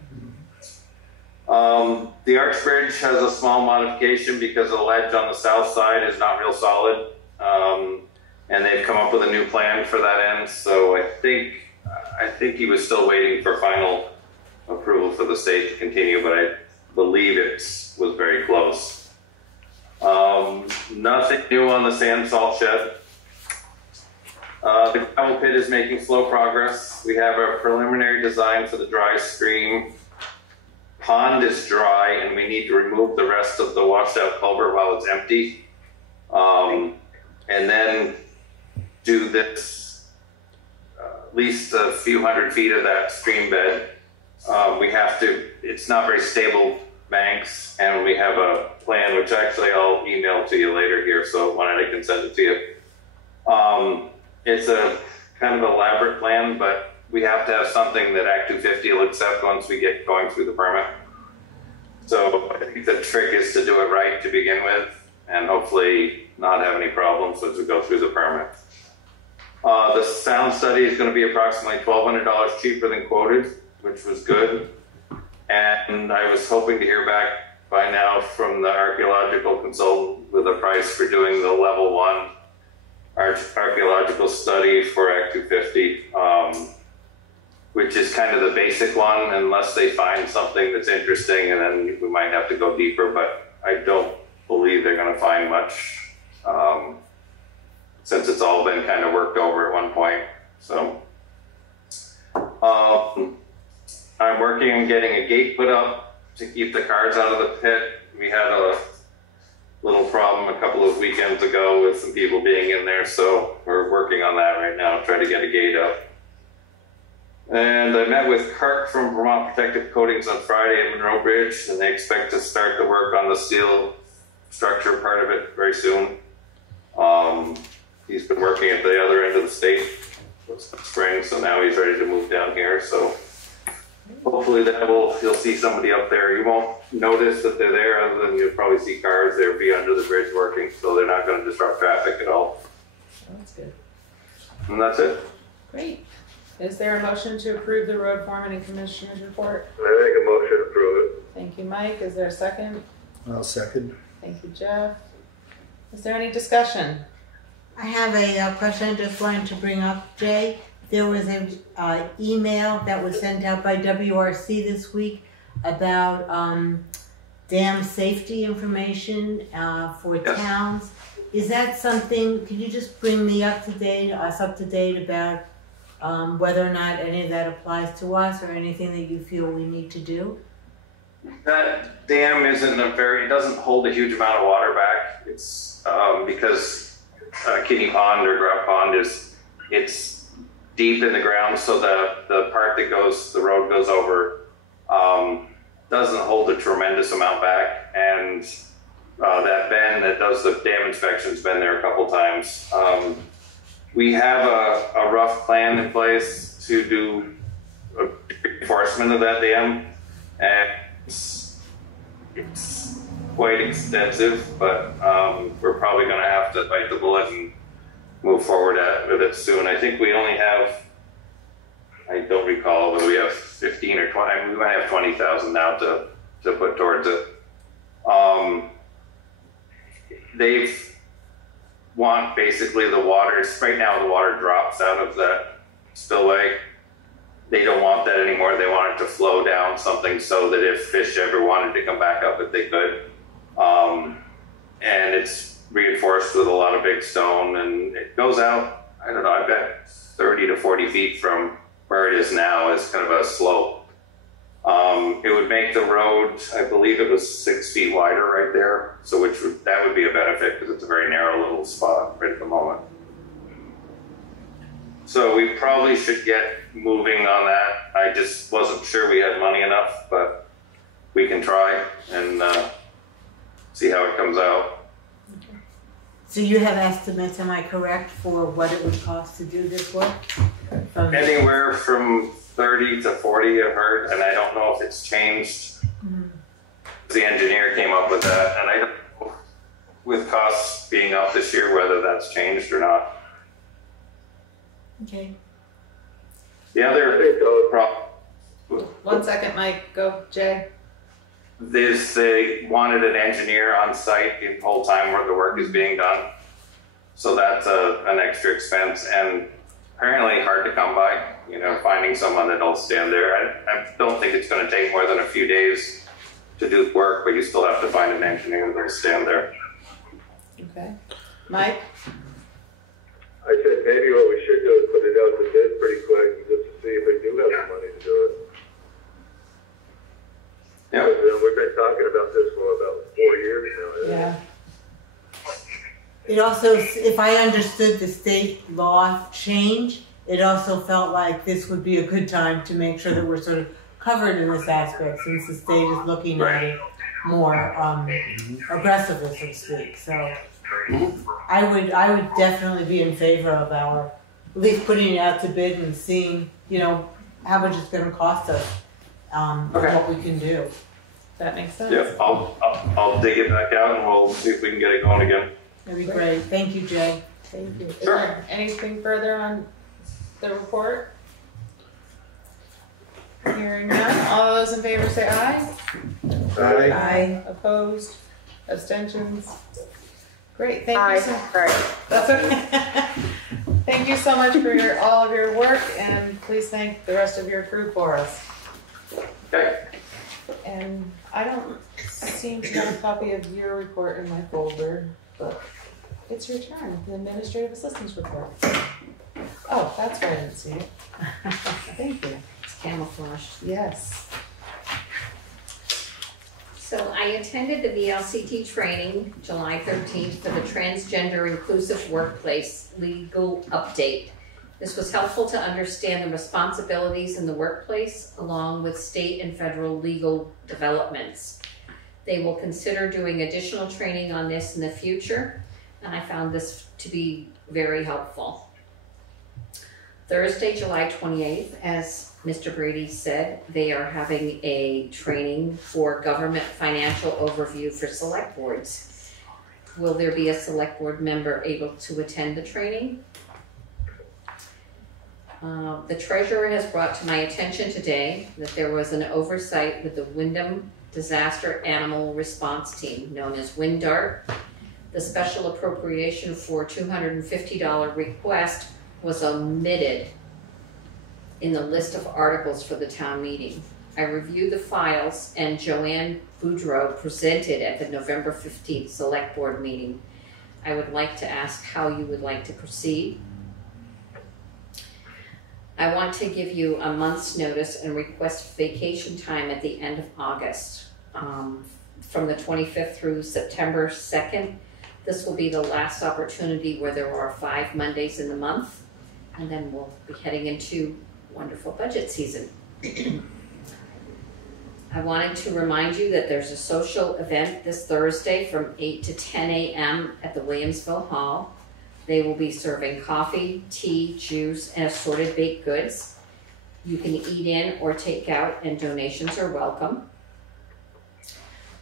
The Arch Bridge has a small modification because the ledge on the south side is not real solid. And they've come up with a new plan for that end. So I think he was still waiting for final approval for the state to continue, but I believe it was very close. Nothing new on the sand salt shed. The gravel pit is making slow progress. We have a preliminary design for the dry stream. Pond is dry and we need to remove the rest of the washed out culvert while it's empty. And then do this, at least a few hundred feet of that stream bed. It's not very stable banks, and we have a plan, which actually I'll email to you later here, so when I can send it to you. It's a kind of elaborate plan, but we have to have something that Act 250 will accept once we get going through the permit. So I think the trick is to do it right to begin with, and hopefully not have any problems as we go through the permit. The sound study is going to be approximately $1,200 cheaper than quoted, which was good. And I was hoping to hear back by now from the archaeological consultant with a price for doing the level 1 archaeological study for Act 250, which is kind of the basic one, unless they find something that's interesting, and then we might have to go deeper, but I don't believe they're going to find much, since it's all been kind of worked over at one point. So I'm working on getting a gate put up to keep the cars out of the pit. We had a little problem a couple of weekends ago with some people being in there, so we're working on that right now, trying to get a gate up. And I met with Kirk from Vermont Protective Coatings on Friday at Monroe Bridge, and they expect to start the work on the steel structure part of it very soon. He's been working at the other end of the state this spring, so now he's ready to move down here. So hopefully you'll see somebody up there. You won't notice that they're there, other than you'll probably see cars. They'll be under the bridge working, so they're not going to disrupt traffic at all. That's good. And that's it. Great. Is there a motion to approve the road foreman and commissioner's report? I make a motion to approve it. Thank you, Mike. Is there a second? I'll second. Thank you, Jeff. Is there any discussion? I have a question I just wanted to bring up, Jay. There was an email that was sent out by WRC this week about dam safety information for towns. Is that something, could you just bring me us up to date about whether or not any of that applies to us or anything that you feel we need to do? That dam it doesn't hold a huge amount of water back. It's because Kinney Pond or Grout Pond it's deep in the ground, so the part that the road goes over, doesn't hold a tremendous amount back. And that Ben that does the dam inspection's been there a couple times. We have a rough plan in place to do enforcement of that dam, and it's quite extensive, but we're probably going to have to bite the bullet and move forward with it soon. I think we only have, I don't recall whether we have 15 or 20, we might have 20,000 now to put towards it. They've want basically the water, right now the water drops out of that spillway. They don't want that anymore. They want it to flow down something so that if fish ever wanted to come back up, that they could. And it's reinforced with a lot of big stone, and it goes out, I don't know, I bet 30 to 40 feet from where it is now is kind of a slope. It would make the road, I believe it was 6 feet wider right there, so that would be a benefit because it's a very narrow little spot right at the moment. So we probably should get moving on that. I just wasn't sure we had money enough, but we can try and see how it comes out. So you have estimates, am I correct, for what it would cost to do this work? Anywhere from 30 to 40, I've heard, and I don't know if it's changed. Mm-hmm. The engineer came up with that, and I don't know, with costs being up this year, whether that's changed or not. Okay. The other problem. 1 second, Mike. Go, Jay. They wanted an engineer on site the whole time where the work is being done. So that's an extra expense, and apparently hard to come by, finding someone that'll stand there. I don't think it's going to take more than a few days to do the work, but you still have to find an engineer that'll stand there. Okay. Mike? I said maybe what we should do is put it out to bid pretty quick just to see if they do have the money to do it. Yeah. We've been talking about this for about 4 years now. Yeah. It also, if I understood the state law change, it also felt like this would be a good time to make sure that we're sort of covered in this aspect, since the state is looking at it more aggressively, so to speak. So I would definitely be in favor of at least putting it out to bid and seeing, how much it's going to cost us, what we can do. That makes sense. Yeah, I'll dig it back out and we'll see if we can get it going again. That'd be great. Thank you, Jay. Thank you. Is Sure. there anything further on the report? Hearing none. All those in favor say aye. Aye. Aye. Opposed? Abstentions? Great. Thank you so much. Sorry. That's okay. Thank you so much for all of your work, and please thank the rest of your crew for us. Okay. And I don't seem to have a copy of your report in my folder, but it's your turn, the administrative assistance report. Oh, that's why I didn't see it. Thank you. camouflaged. Yes. So I attended the VLCT training July 13th for the Transgender Inclusive Workplace Legal Update. This was helpful to understand the responsibilities in the workplace along with state and federal legal developments. They will consider doing additional training on this in the future, and I found this to be very helpful. Thursday, July 28th, as Mr. Brady said, they are having a training for government financial overview for select boards. Will there be a select board member able to attend the training? The treasurer has brought to my attention today that there was an oversight with the Windham Disaster Animal Response Team, known as WinDART. The special appropriation for $250 request was omitted in the list of articles for the town meeting. I reviewed the files and Joanne Boudreau presented at the November 15th Select Board meeting. I would like to ask how you would like to proceed. I want to give you a month's notice and request vacation time at the end of August, from the 25th through September 2nd. This will be the last opportunity where there are 5 Mondays in the month, and then we'll be heading into wonderful budget season. I wanted to remind you that there's a social event this Thursday from 8 to 10 a.m. at the Williamsville Hall. They will be serving coffee, tea, juice, and assorted baked goods. You can eat in or take out, and donations are welcome.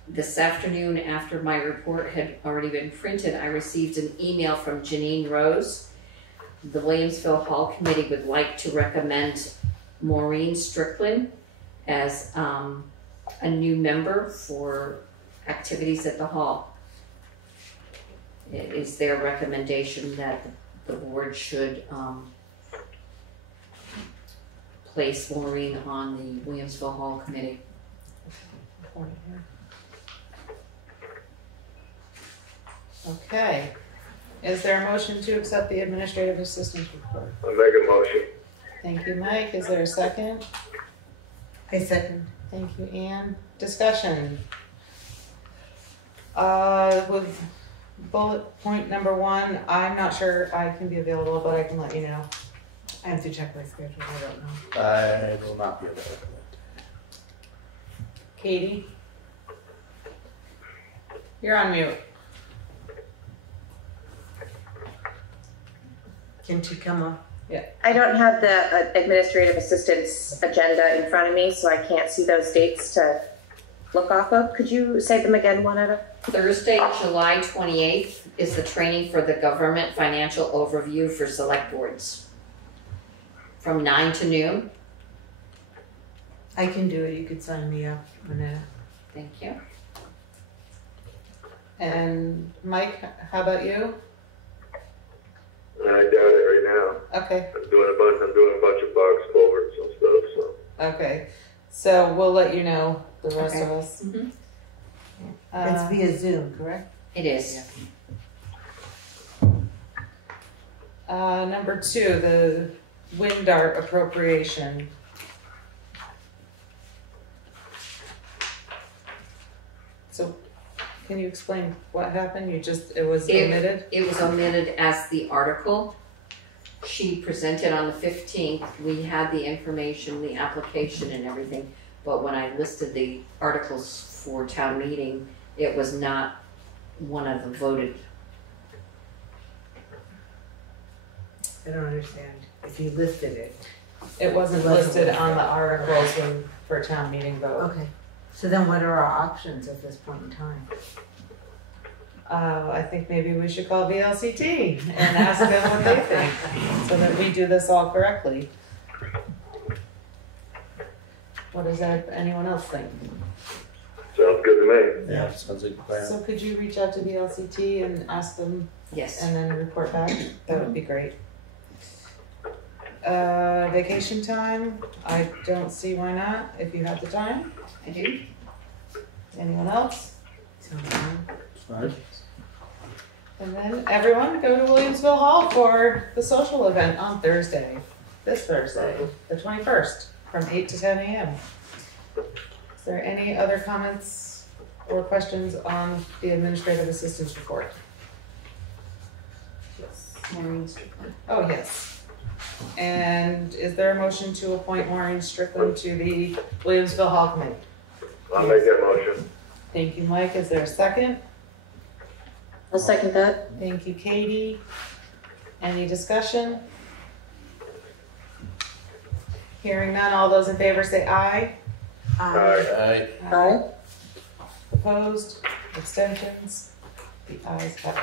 This afternoon, after my report had already been printed, I received an email from Janine Rose. The Williamsville Hall Committee would like to recommend Maureen Strickland as a new member for activities at the hall. It is their recommendation that the board should place Maureen on the Williamsville Hall Committee. Okay. Is there a motion to accept the administrative assistant's report? I'll make a motion. Thank you, Mike. Is there a second? I second. Thank you, Ann. Discussion. With bullet point number 1, I'm not sure I can be available, but I can let you know. I have to check my schedule. I don't know. I will not be available. Katie? You're on mute. Can she come up? I don't have the administrative assistant's agenda in front of me, so I can't see those dates to look off of. Could you say them again, one at a? Thursday, July 28th is the training for the government financial overview for select boards. From 9 to noon. I can do it. You could sign me up, Manette. Thank you. And Mike, how about you? I doubt it right now. Okay. I'm doing a bunch of box culverts and stuff, so. Okay. So we'll let you know, the rest Okay. of us. Mm-hmm. It's via Zoom, correct? It is. Number 2, the WinDART appropriation. So can you explain what happened? It was omitted? It was omitted as the article. She presented on the 15th. We had the information, the application and everything, but when I listed the articles for town meeting, it was not one of the voted. I don't understand. If you listed it. It wasn't listed on the articles for town meeting vote. Okay. So then what are our options at this point in time? I think maybe we should call VLCT and ask them what they think so that we do this all correctly. What does anyone else think? Sounds good to me. Yeah, sounds like a plan. So could you reach out to VLCT and ask them? Yes. And then report back? That would be great. Vacation time, I don't see why not, if you have the time. I do. Anyone else? Fine. And then everyone go to Williamsville Hall for the social event on Thursday, this Thursday, the 21st. from 8 to 10 a.m. Is there any other comments or questions on the administrative assistance report? Maureen Strickland. Oh, yes. And is there a motion to appoint Maureen Strickland to the Williamsville Hall Committee? I'll make that motion. Thank you, Mike. Is there a second? I'll second that. Thank you, Katie. Any discussion? Hearing none, all those in favor say aye. Aye. Aye. Opposed? Abstentions? The ayes have it.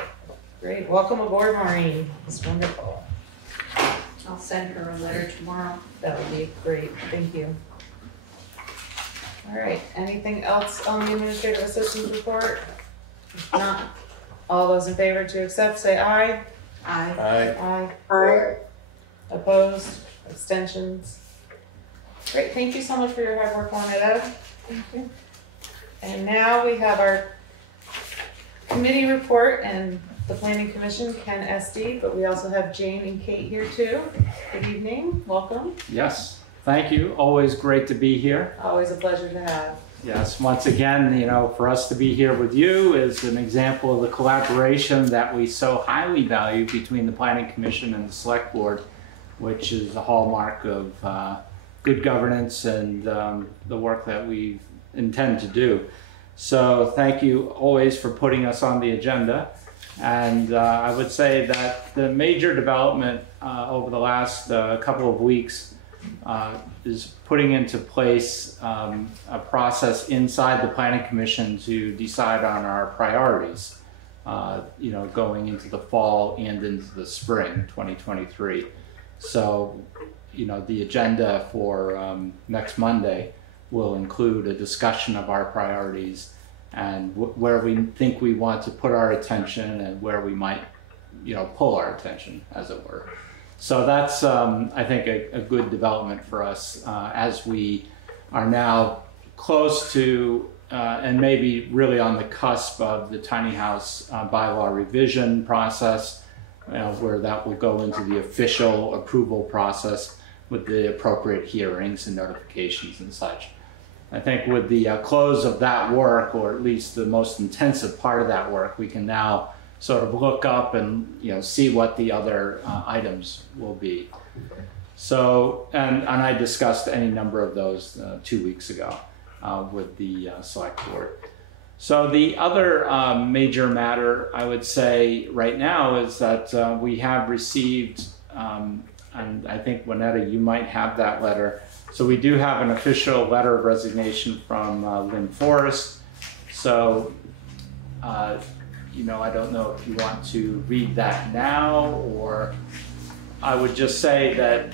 Great. Welcome aboard, Maureen. It's wonderful. I'll send her a letter tomorrow. That would be great. Thank you. All right. Anything else on the administrative assistance report? If not, all those in favor to accept say aye. Aye. Aye. Aye. Opposed? Abstentions? Great. Thank you so much for your hard work on it, Ed. Thank you. And now we have our committee report and the Planning Commission, Ken Estey, but we also have Jane and Kate here too. Good evening. Welcome. Yes, thank you. Always great to be here. Always a pleasure to have. Yes, once again, for us to be here with you is an example of the collaboration that we so highly value between the Planning Commission and the Select Board, which is a hallmark of good governance and the work that we intend to do. So thank you always for putting us on the agenda. And I would say that the major development over the last couple of weeks is putting into place a process inside the Planning Commission to decide on our priorities, going into the fall and into the spring 2023. So, the agenda for next Monday will include a discussion of our priorities and where we think we want to put our attention and where we might, pull our attention, as it were. So that's, I think, a good development for us as we are now close to and maybe really on the cusp of the tiny house bylaw revision process, where that will go into the official approval process with the appropriate hearings and notifications and such. I think with the close of that work, or at least the most intensive part of that work, we can now sort of look up and see what the other items will be. So, and I discussed any number of those 2 weeks ago with the Select Board. So the other major matter I would say right now is that we have received, and I think Juanetta, you might have that letter. So we do have an official letter of resignation from Lynn Forrest. So, I don't know if you want to read that now, or I would just say that,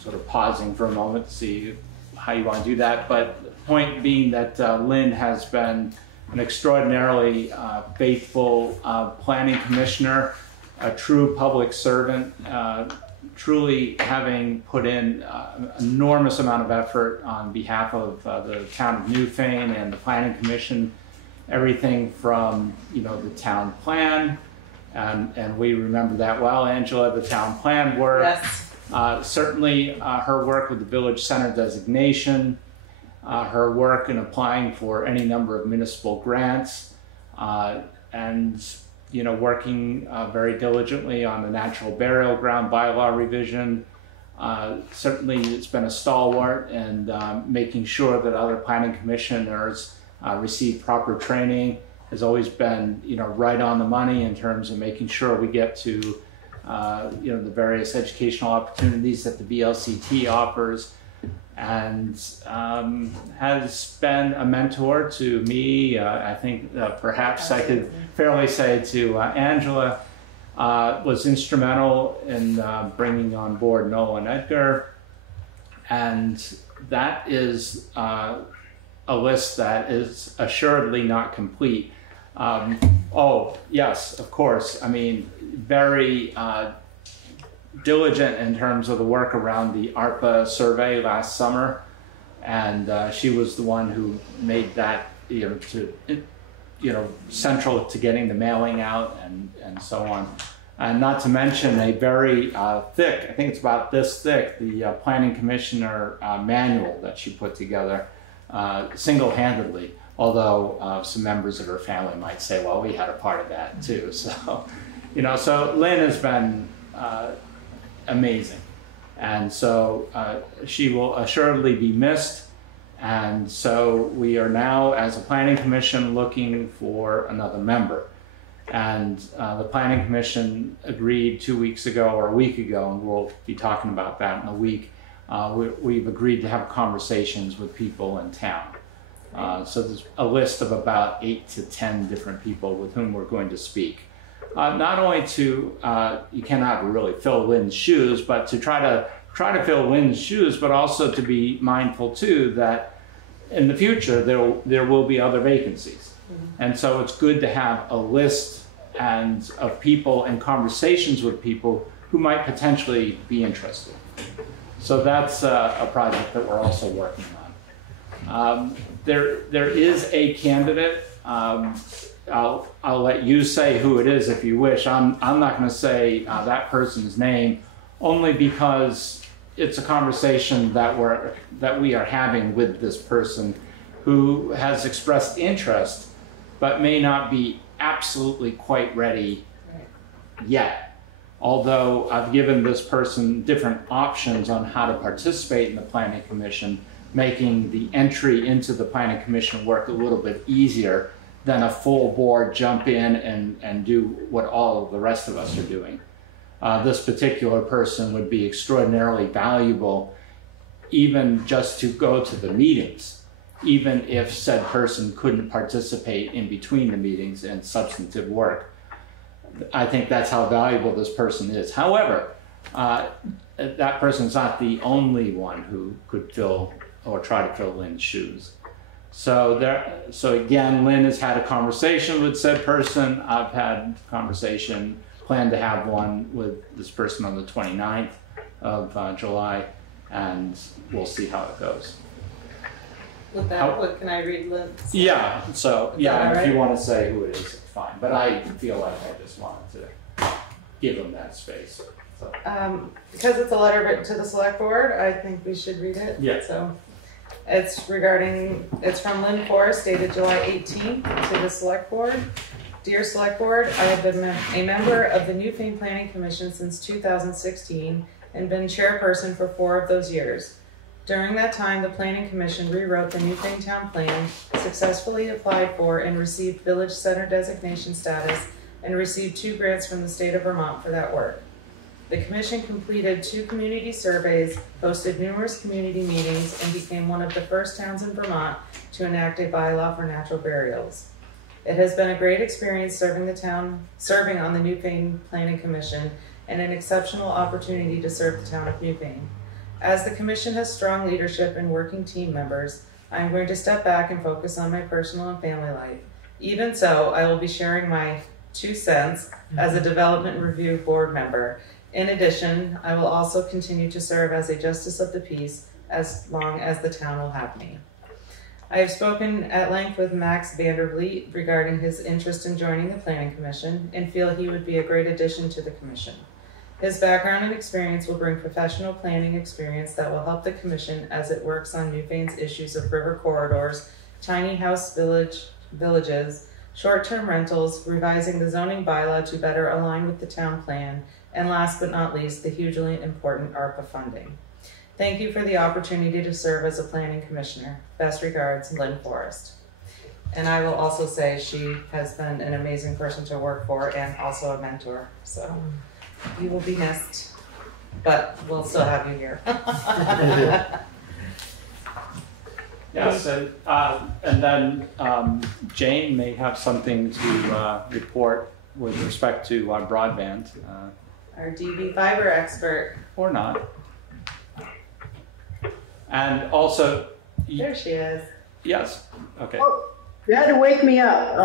sort of pausing for a moment to see how you want to do that. But the point being that Lynn has been an extraordinarily faithful planning commissioner, a true public servant, truly having put in an enormous amount of effort on behalf of the town of Newfane and the Planning Commission, everything from, the town plan, and we remember that well, Angela, the town plan work. Yes. Certainly her work with the village center designation, her work in applying for any number of municipal grants, and working very diligently on the natural burial ground bylaw revision. Certainly it's been a stalwart, and making sure that other planning commissioners receive proper training has always been, right on the money in terms of making sure we get to, the various educational opportunities that the VLCT offers, and has been a mentor to me. I think perhaps I could fairly say to Angela, was instrumental in bringing on board Nolan Edgar, and that is a list that is assuredly not complete. Oh, yes, of course. I mean, very diligent in terms of the work around the ARPA survey last summer. And she was the one who made that, central to getting the mailing out and so on. And not to mention a very thick, I think it's about this thick, the planning commissioner manual that she put together single-handedly, although some members of her family might say, well, we had a part of that too. So, you know, so Lynn has been amazing. And so she will assuredly be missed. And so we are now, as a planning commission, looking for another member. And the Planning Commission agreed 2 weeks ago or a week ago, and we'll be talking about that in a week. We've agreed to have conversations with people in town. So there's a list of about 8 to 10 different people with whom we're going to speak. Not only to, you cannot really fill Lynn's shoes, but to try to fill Lynn's shoes, but also to be mindful too that in the future there will be other vacancies. And so it's good to have a list of people and conversations with people who might potentially be interested. So that's a project that we're also working on. There is a candidate. I'll let you say who it is if you wish. I'm not going to say that person's name, only because it's a conversation that we are having with this person who has expressed interest, but may not be absolutely quite ready yet. Although I've given this person different options on how to participate in the Planning Commission, making the entry into the Planning Commission work a little bit easier than a full board jump in and do what all of the rest of us are doing. This particular person would be extraordinarily valuable even just to go to the meetings, even if said person couldn't participate in between the meetings and substantive work. I think that's how valuable this person is. However, that person's not the only one who could fill or try to fill Lynn's shoes. So again, Lynn has had a conversation with said person. I've had a conversation, plan to have one with this person on the 29th of July, and we'll see how it goes. With that, what can I read, Lynn's? Yeah, so, yeah, if right? you want to say who it is, it's fine. But I feel like I just wanted to give them that space. So. Because it's a letter written to the select board, I think we should read it. Yeah. So it's from Lynn Forrest, dated July 18th, to the select board. Dear select board, I have been a member of the Newfane Planning Commission since 2016 and been chairperson for 4 of those years. During that time, the Planning Commission rewrote the Newfane Town Plan, successfully applied for and received Village Center designation status, and received 2 grants from the state of Vermont for that work. The Commission completed 2 community surveys, hosted numerous community meetings, and became one of the first towns in Vermont to enact a bylaw for natural burials. It has been a great experience serving on the Newfane Planning Commission, and an exceptional opportunity to serve the town of Newfane. As the Commission has strong leadership and working team members, I am going to step back and focus on my personal and family life. Even so, I will be sharing my 2 cents as a Development Review Board member. In addition, I will also continue to serve as a Justice of the Peace as long as the town will have me. I have spoken at length with Max Vandervliet regarding his interest in joining the Planning Commission and feel he would be a great addition to the Commission. His background and experience will bring professional planning experience that will help the Commission as it works on Newfane's issues of river corridors, tiny house villages, short-term rentals, revising the zoning bylaw to better align with the town plan, and last but not least, the hugely important ARPA funding. Thank you for the opportunity to serve as a planning commissioner. Best regards, Lynn Forrest. And I will also say she has been an amazing person to work for and also a mentor. So you will be missed, but we'll still have you here. Yes, and then Jane may have something to report with respect to broadband. Our DB fiber expert. Or not. And also... There she is. Yes, okay. Oh, you had to wake me up.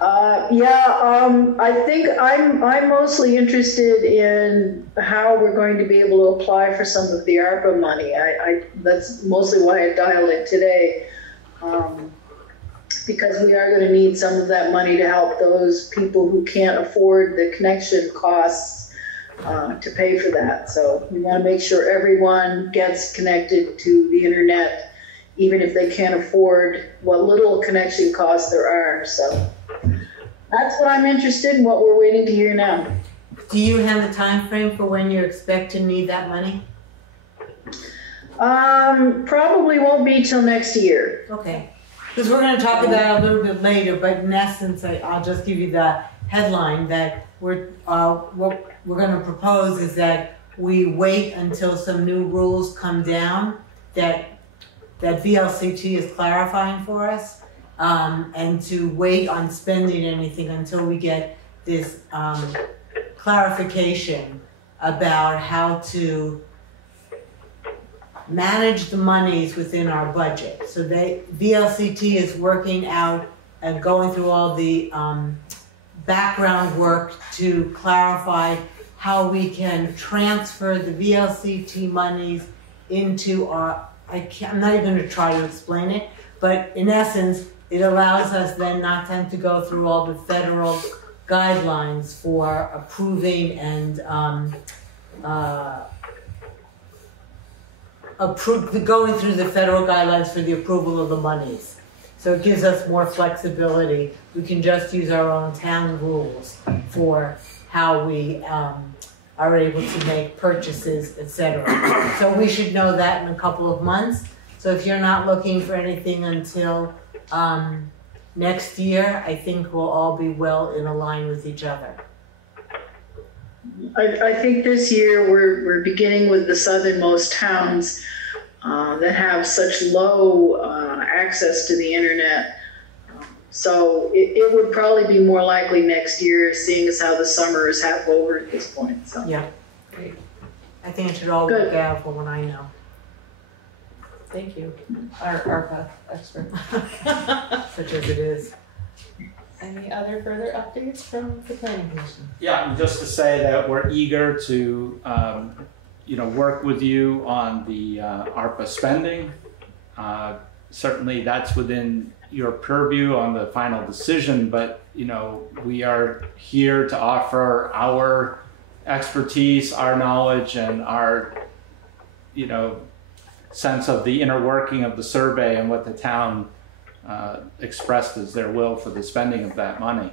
I think I'm mostly interested in how we're going to be able to apply for some of the ARPA money. That's mostly why I dialed in today. because we are going to need some of that money to help those people who can't afford the connection costs to pay for that. So we want to make sure everyone gets connected to the internet, even if they can't afford what little connection costs there are. So that's what I'm interested in, what we're waiting to hear now. Do you have a time frame for when you expect to need that money? Probably won't be till next year. Okay. Because we're going to talk about it a little bit later, but in essence, I'll just give you the headline that what we're going to propose is that we wait until some new rules come down that VLCT is clarifying for us, and to wait on spending anything until we get this clarification about how to manage the monies within our budget. So VLCT is working out and going through all the background work to clarify how we can transfer the VLCT monies into our, I'm not even going to try to explain it, but in essence, it allows us then not to have to go through all the federal guidelines for approving and going through the federal guidelines for the approval of the monies. So it gives us more flexibility. We can just use our own town rules for how we are able to make purchases, etc. So we should know that in a couple of months. So if you're not looking for anything until next year, I think we'll all be well in line with each other. I think this year we're beginning with the southernmost towns that have such low access to the internet. So it would probably be more likely next year, seeing as how the summer is half over at this point. So. Yeah, great. I think it should all work out for what I know. Thank you, our ARPA expert. Such as it is. Any other further updates from the Planning Commission? Yeah, just to say that we're eager to work with you on the ARPA spending. Certainly that's within your purview on the final decision, but we are here to offer our expertise, our knowledge, and our sense of the inner working of the survey and what the town expressed as their will for the spending of that money.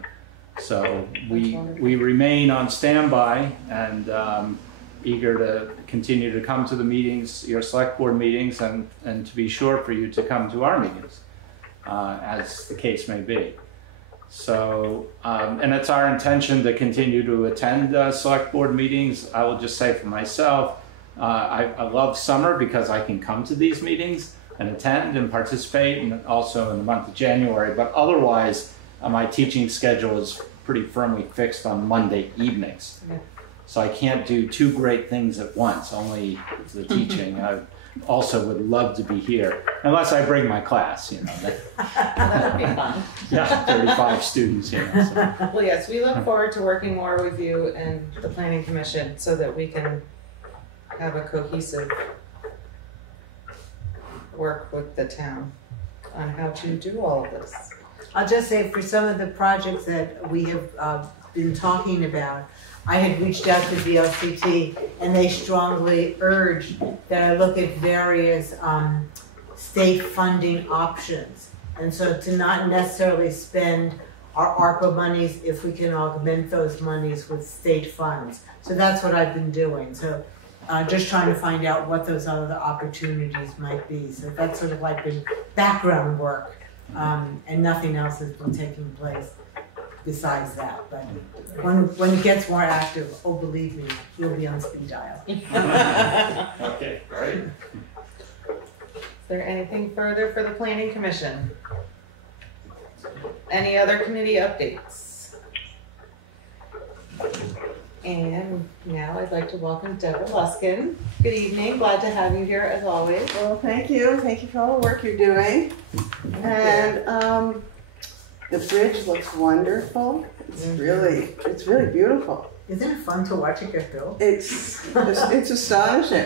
So we remain on standby and eager to continue to come to the meetings, your select board meetings, and to be sure for you to come to our meetings, as the case may be. So, and it's our intention to continue to attend select board meetings. I will just say for myself, I love summer because I can come to these meetings and attend and participate, and also in the month of January. But otherwise, my teaching schedule is pretty firmly fixed on Monday evenings. Okay. So I can't do two great things at once, only the teaching. I also would love to be here, unless I bring my class, That would be fun. Yeah, 35 students, So. Well, yes, we look forward to working more with you and the Planning Commission so that we can have a cohesive work with the town on how to do all of this. I'll just say for some of the projects that we have been talking about, I had reached out to VLCT and they strongly urged that I look at various state funding options. And so to not necessarily spend our ARPA monies if we can augment those monies with state funds. So that's what I've been doing. So just trying to find out what those other opportunities might be. So that's sort of like been background work, and nothing else has been taking place besides that. But when it gets more active, oh, believe me, you'll be on speed dial. Okay, great. Is there anything further for the Planning Commission? Any other committee updates? And now I'd like to welcome Deborah Luskin. Good evening, glad to have you here as always. Well, thank you for all the work you're doing. And the bridge looks wonderful. It's really beautiful. Isn't it fun to watch it get built? It's astonishing.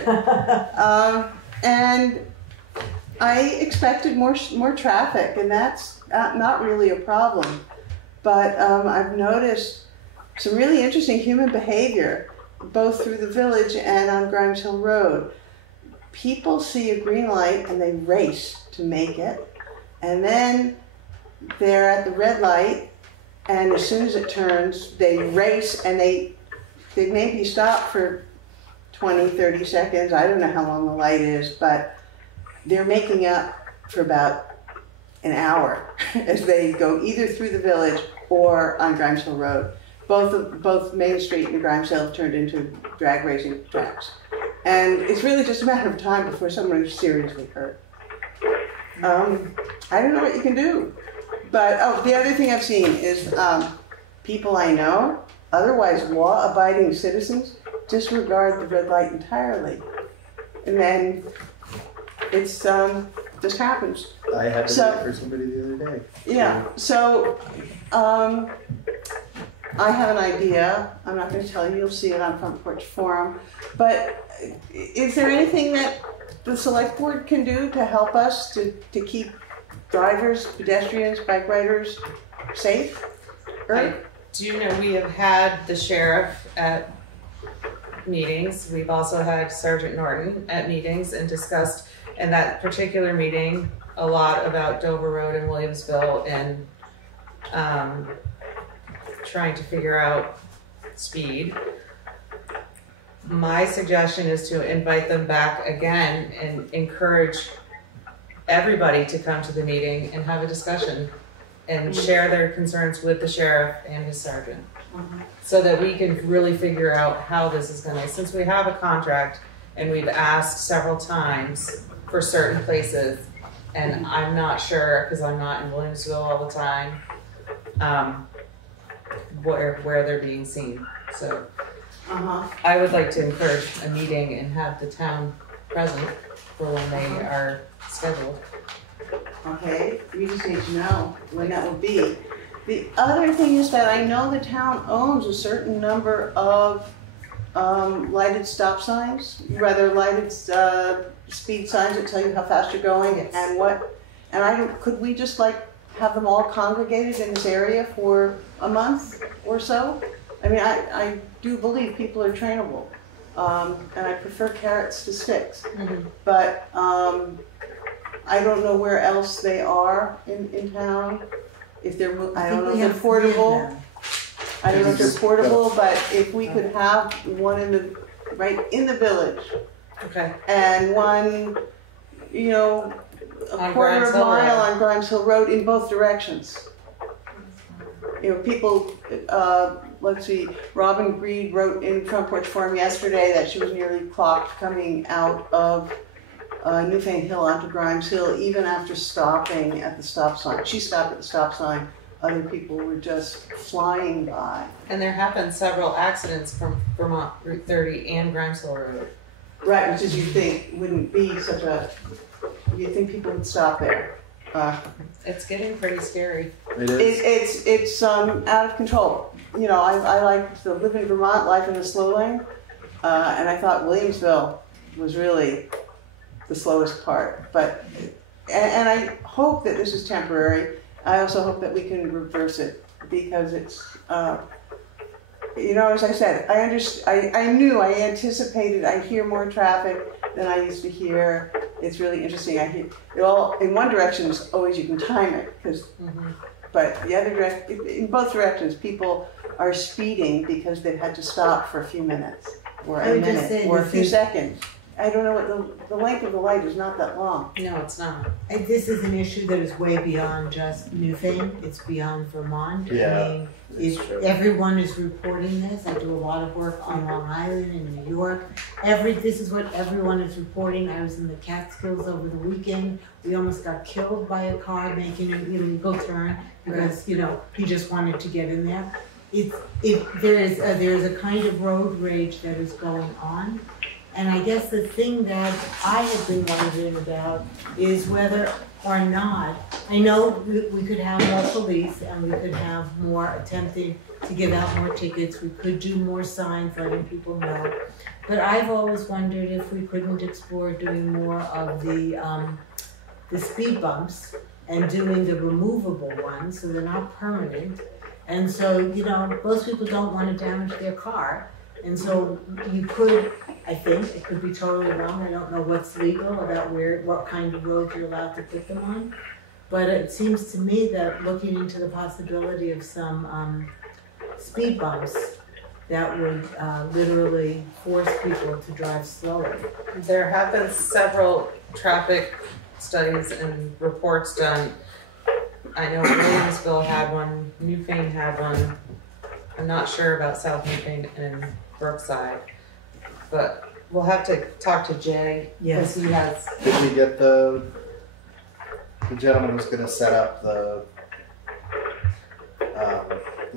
And I expected more traffic, and that's not really a problem. But I've noticed some really interesting human behavior, both through the village and on Grimes Hill Road. People see a green light and they race to make it, and then they're at the red light, and as soon as it turns, they race and they maybe stop for 20, 30 seconds. I don't know how long the light is, but they're making up for about an hour as they go either through the village or on Grimes Hill Road. Both Main Street and Grimes Hill have turned into drag racing tracks. And it's really just a matter of time before someone is seriously hurt. I don't know what you can do. But the other thing I've seen is people I know, otherwise law-abiding citizens, disregard the red light entirely. And then it's just happens. I had to wait for somebody the other day. Yeah, so I have an idea. I'm not going to tell you. You'll see it on Front Porch Forum. But is there anything that the select board can do to help us to keep drivers, pedestrians, bike riders safe? I do know we have had the sheriff at meetings. We've also had Sergeant Norton at meetings and discussed in that particular meeting a lot about Dover Road and Williamsville and trying to figure out speed. My suggestion is to invite them back again and encourage everybody to come to the meeting and have a discussion and share their concerns with the sheriff and his sergeant, so that we can really figure out how this is going to, since we have a contract and we've asked several times for certain places, and I'm not sure, because I'm not in Williamsville all the time, where they're being seen. So I would like to encourage a meeting and have the town present for when they are scheduled. Okay, we just need to know when that will be. The other thing is that I know the town owns a certain number of lighted stop signs, rather lighted speed signs that tell you how fast you're going and what. And could we just have them all congregated in this area for a month or so? I mean, I do believe people are trainable, and I prefer carrots to sticks. But I don't know where else they are in town. If they're, I don't know if they're portable. I don't know if they're portable, but if we could have one right in the village. Okay. And one, a quarter of a mile on Grimes Hill Road in both directions. People, let's see, Robin Greed wrote in Front Porch Forum yesterday that she was nearly clocked coming out of Newfane Hill onto Grimes Hill, even after stopping at the stop sign. She stopped at the stop sign. Other people were just flying by. And there have been several accidents from Vermont Route 30 and Grimes Hill Road. Right, which is you'd think wouldn't be such a, you'd think people would stop there. It's getting pretty scary. It is. It's out of control. I like to live in Vermont, life in the slow lane, and I thought Williamsville was really the slowest part. But and I hope that this is temporary. I also hope that we can reverse it, because it's as I said, I anticipated I'd hear more traffic than I used to hear. It's really interesting. I hear it all in one direction is always you can time it, but the other direction, in both directions, people are speeding because they've had to stop for a few minutes or a minute or a few seconds. I don't know what the length of the light is not that long. No, it's not. This is an issue that is way beyond just Newfane. It's beyond Vermont. Yeah, I mean, everyone is reporting this. I do a lot of work on Long Island in New York. This is what everyone is reporting. I was in the Catskills over the weekend. We almost got killed by a car making an illegal turn because he just wanted to get in there. There's a kind of road rage that is going on. And I guess the thing that I have been wondering about is whether or not, I know we could have more police and we could have more attempting to give out more tickets. We could do more signs letting people know. But I've always wondered if we couldn't explore doing more of the the speed bumps and doing the removable ones, so they're not permanent. And so, you know, most people don't want to damage their car. And so you could, I think, it could be totally wrong. I don't know what's legal about what kind of road you're allowed to put them on. But it seems to me that looking into the possibility of some speed bumps that would literally force people to drive slower. There have been several traffic studies and reports done. I know Williamsville had one, Newfane had one. I'm not sure about South Newfane and Brookside, but we'll have to talk to Jay. Yes. He has. Did we get the gentleman who's going to set up the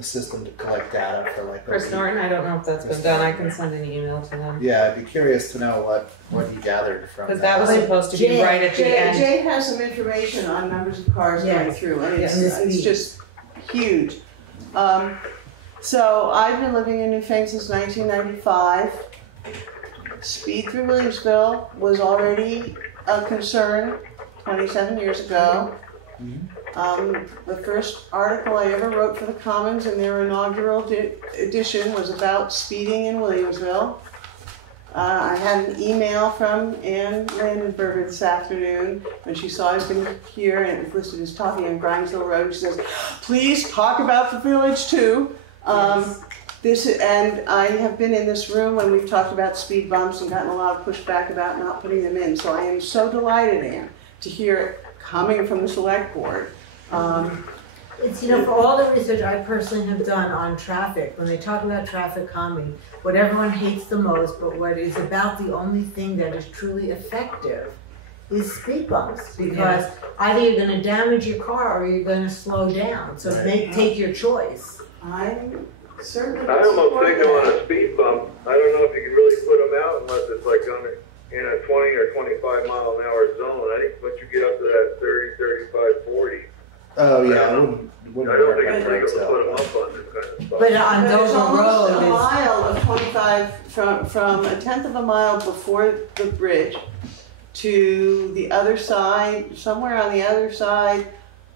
system to collect data for like Chris Norton, I don't know if that's been done. I can send an email to him. Yeah, I'd be curious to know what he gathered from that. Because that was supposed to be right at the end. Jay has some information on numbers of cars going through, and it's just huge. So I've been living in Newfane since 1995. Speed through Williamsville was already a concern 27 years ago. The first article I ever wrote for the Commons in their inaugural edition was about speeding in Williamsville. I had an email from Ann Landenberger this afternoon when she saw I was going to here, and it was listed as talking on Grimesville Road. She says, please talk about the village too. And I have been in this room when we've talked about speed bumps and gotten a lot of pushback about not putting them in. So I am so delighted, Ann, to hear it coming from the select board. It's, you know, for all the research I personally have done on traffic, when they talk about traffic calming, what everyone hates the most, but what is about the only thing that is truly effective is speed bumps. Because either you're going to damage your car or you're going to slow down. So take your choice. I'm certainly. I almost think on a speed bump, I don't know if you can really put them out unless it's like in a 20 or 25 mile an hour zone. I think once you get up to that 30, 35, 40. Oh yeah, I don't think it's legal to put them up on this kind of stuff. But on There's Dover almost Road a mile of 25 from a tenth of a mile before the bridge to the other side, somewhere on the other side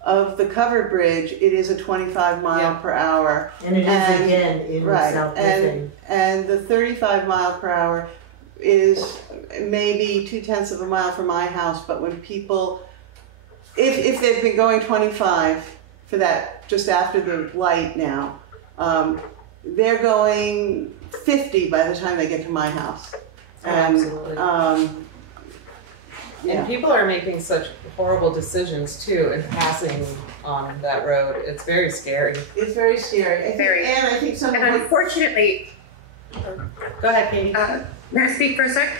of the covered bridge, it is a 25 mile per hour. And it is again in South Newfane. And the 35 mile per hour is maybe 2/10 of a mile from my house, but when people, if they've been going 25 for that just after the light now, they're going 50 by the time they get to my house. And, absolutely. And people are making such horrible decisions too and passing on that road. It's very scary. It's very scary. And I think some. And unfortunately, go ahead, Katie. May I speak for a sec?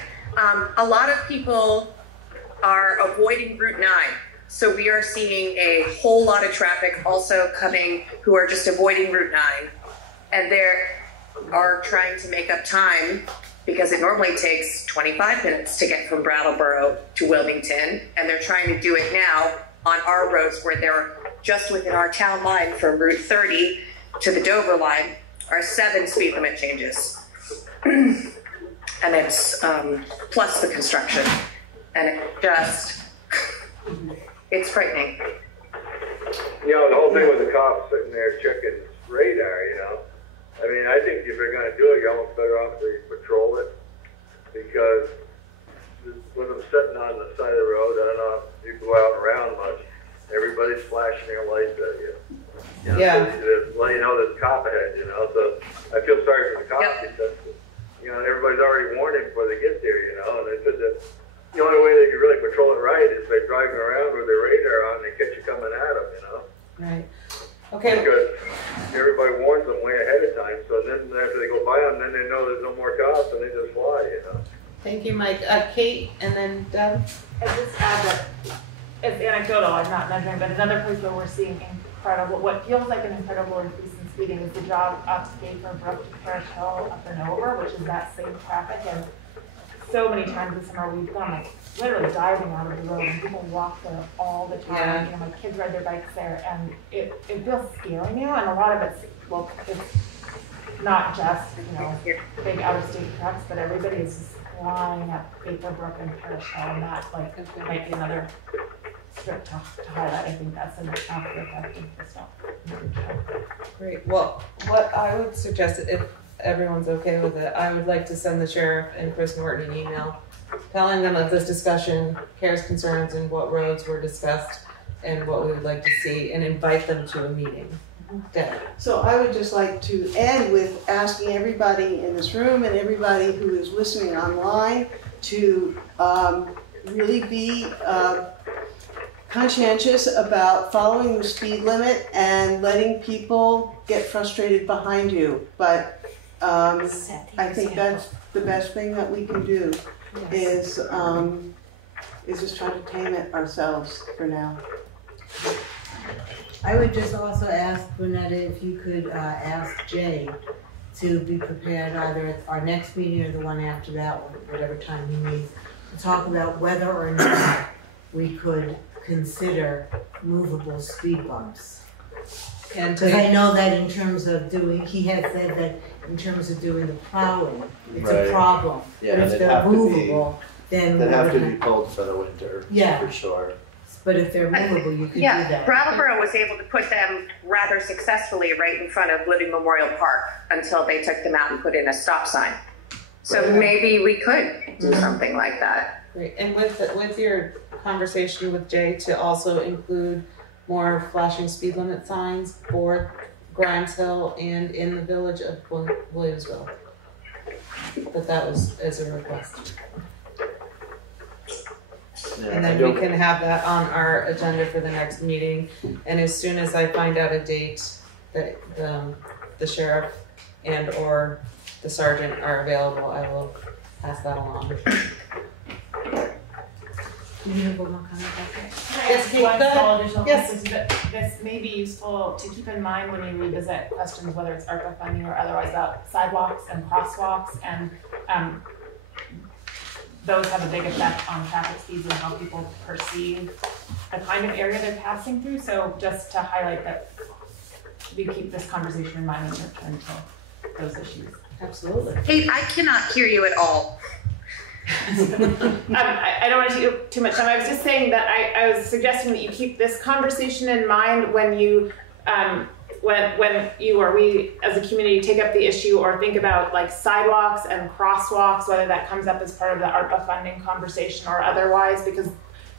A lot of people are avoiding Route 9. So we are seeing a whole lot of traffic also coming who are just avoiding Route 9. And they are trying to make up time because it normally takes 25 minutes to get from Brattleboro to Wilmington. And they're trying to do it now on our roads where they're just within our town line from Route 30 to the Dover line are 7 speed limit changes. And it's plus the construction. And it just, it's frightening. You know, the whole thing with the cops sitting there checking radar, you know. I mean, I think if you're going to do it, you're almost better off to patrol it. Because when I'm sitting on the side of the road, I don't know if you go out and around much, everybody's flashing their lights at you. You know, to let you know there's a cop ahead, you know. So I feel sorry for the cops because, you know, everybody's already warned them before they get there, you know. And they said that the only way that you really patrol it right is by driving around with their radar on and they catch you coming at them, you know. Right. Okay. Because everybody warns them way ahead of time, so then after they go by them, then they know there's no more cops and they just fly, you know. Thank you, Mike. Kate, and then Deb. I just add that it's anecdotal, I'm not measuring, but another place where we're seeing incredible, what feels like an incredible increase in speeding is the job up Gaper Brook to Parish Hill up and over, which is that same traffic. And so many times this summer we've gone like literally diving out of the road and people walk there all the time. Yeah. You know, my kids ride their bikes there and it feels scary now, and a lot of it's, well, it's not just, you know, big out-of-state trucks, but everybody is just flying up Gaper Brook and Parish Hill, and that like might be another script to highlight. I think that's enough effective stuff. Great. Well, what I would suggest, if everyone's okay with it, I would like to send the sheriff and Chris Norton an email telling them of this discussion, CARES concerns, and what roads were discussed, and what we would like to see, and invite them to a meeting. Deb. So I would just like to end with asking everybody in this room and everybody who is listening online to really be conscientious about following the speed limit and letting people get frustrated behind you. But I think that's the best thing that we can do, is just try to tame it ourselves for now. I would just also ask Brunetta if you could ask Jay to be prepared either at our next meeting or the one after that one, whatever time he needs, to talk about whether or not we could consider movable speed bumps. And because I know that in terms of doing, he had said that in terms of doing the plowing, it's a problem. Yeah, but if they're movable, then they'd have to be pulled for the winter, for sure. But if they're movable, you could do that. Brattleboro was able to put them rather successfully right in front of Living Memorial Park until they took them out and put in a stop sign. So maybe we could do something like that. Great. And with your conversation with Jay to also include more flashing speed limit signs for Grimes Hill and in the village of Williamsville. But that was as a request. Yeah, and then we can have that on our agenda for the next meeting. And as soon as I find out a date that the sheriff and or the sergeant are available, I will pass that along. Yes, one small additional piece that this may be useful to keep in mind when we revisit questions, whether it's ARPA funding or otherwise, about sidewalks and crosswalks, and those have a big effect on traffic speeds and how people perceive the kind of area they're passing through. So just to highlight that we keep this conversation in mind when we're trying to those issues. Absolutely. Kate, I cannot hear you at all. I don't want to take too much time. I was just saying that I was suggesting that you keep this conversation in mind when you when you or we as a community take up the issue or think about like sidewalks and crosswalks, whether that comes up as part of the ARPA funding conversation or otherwise, because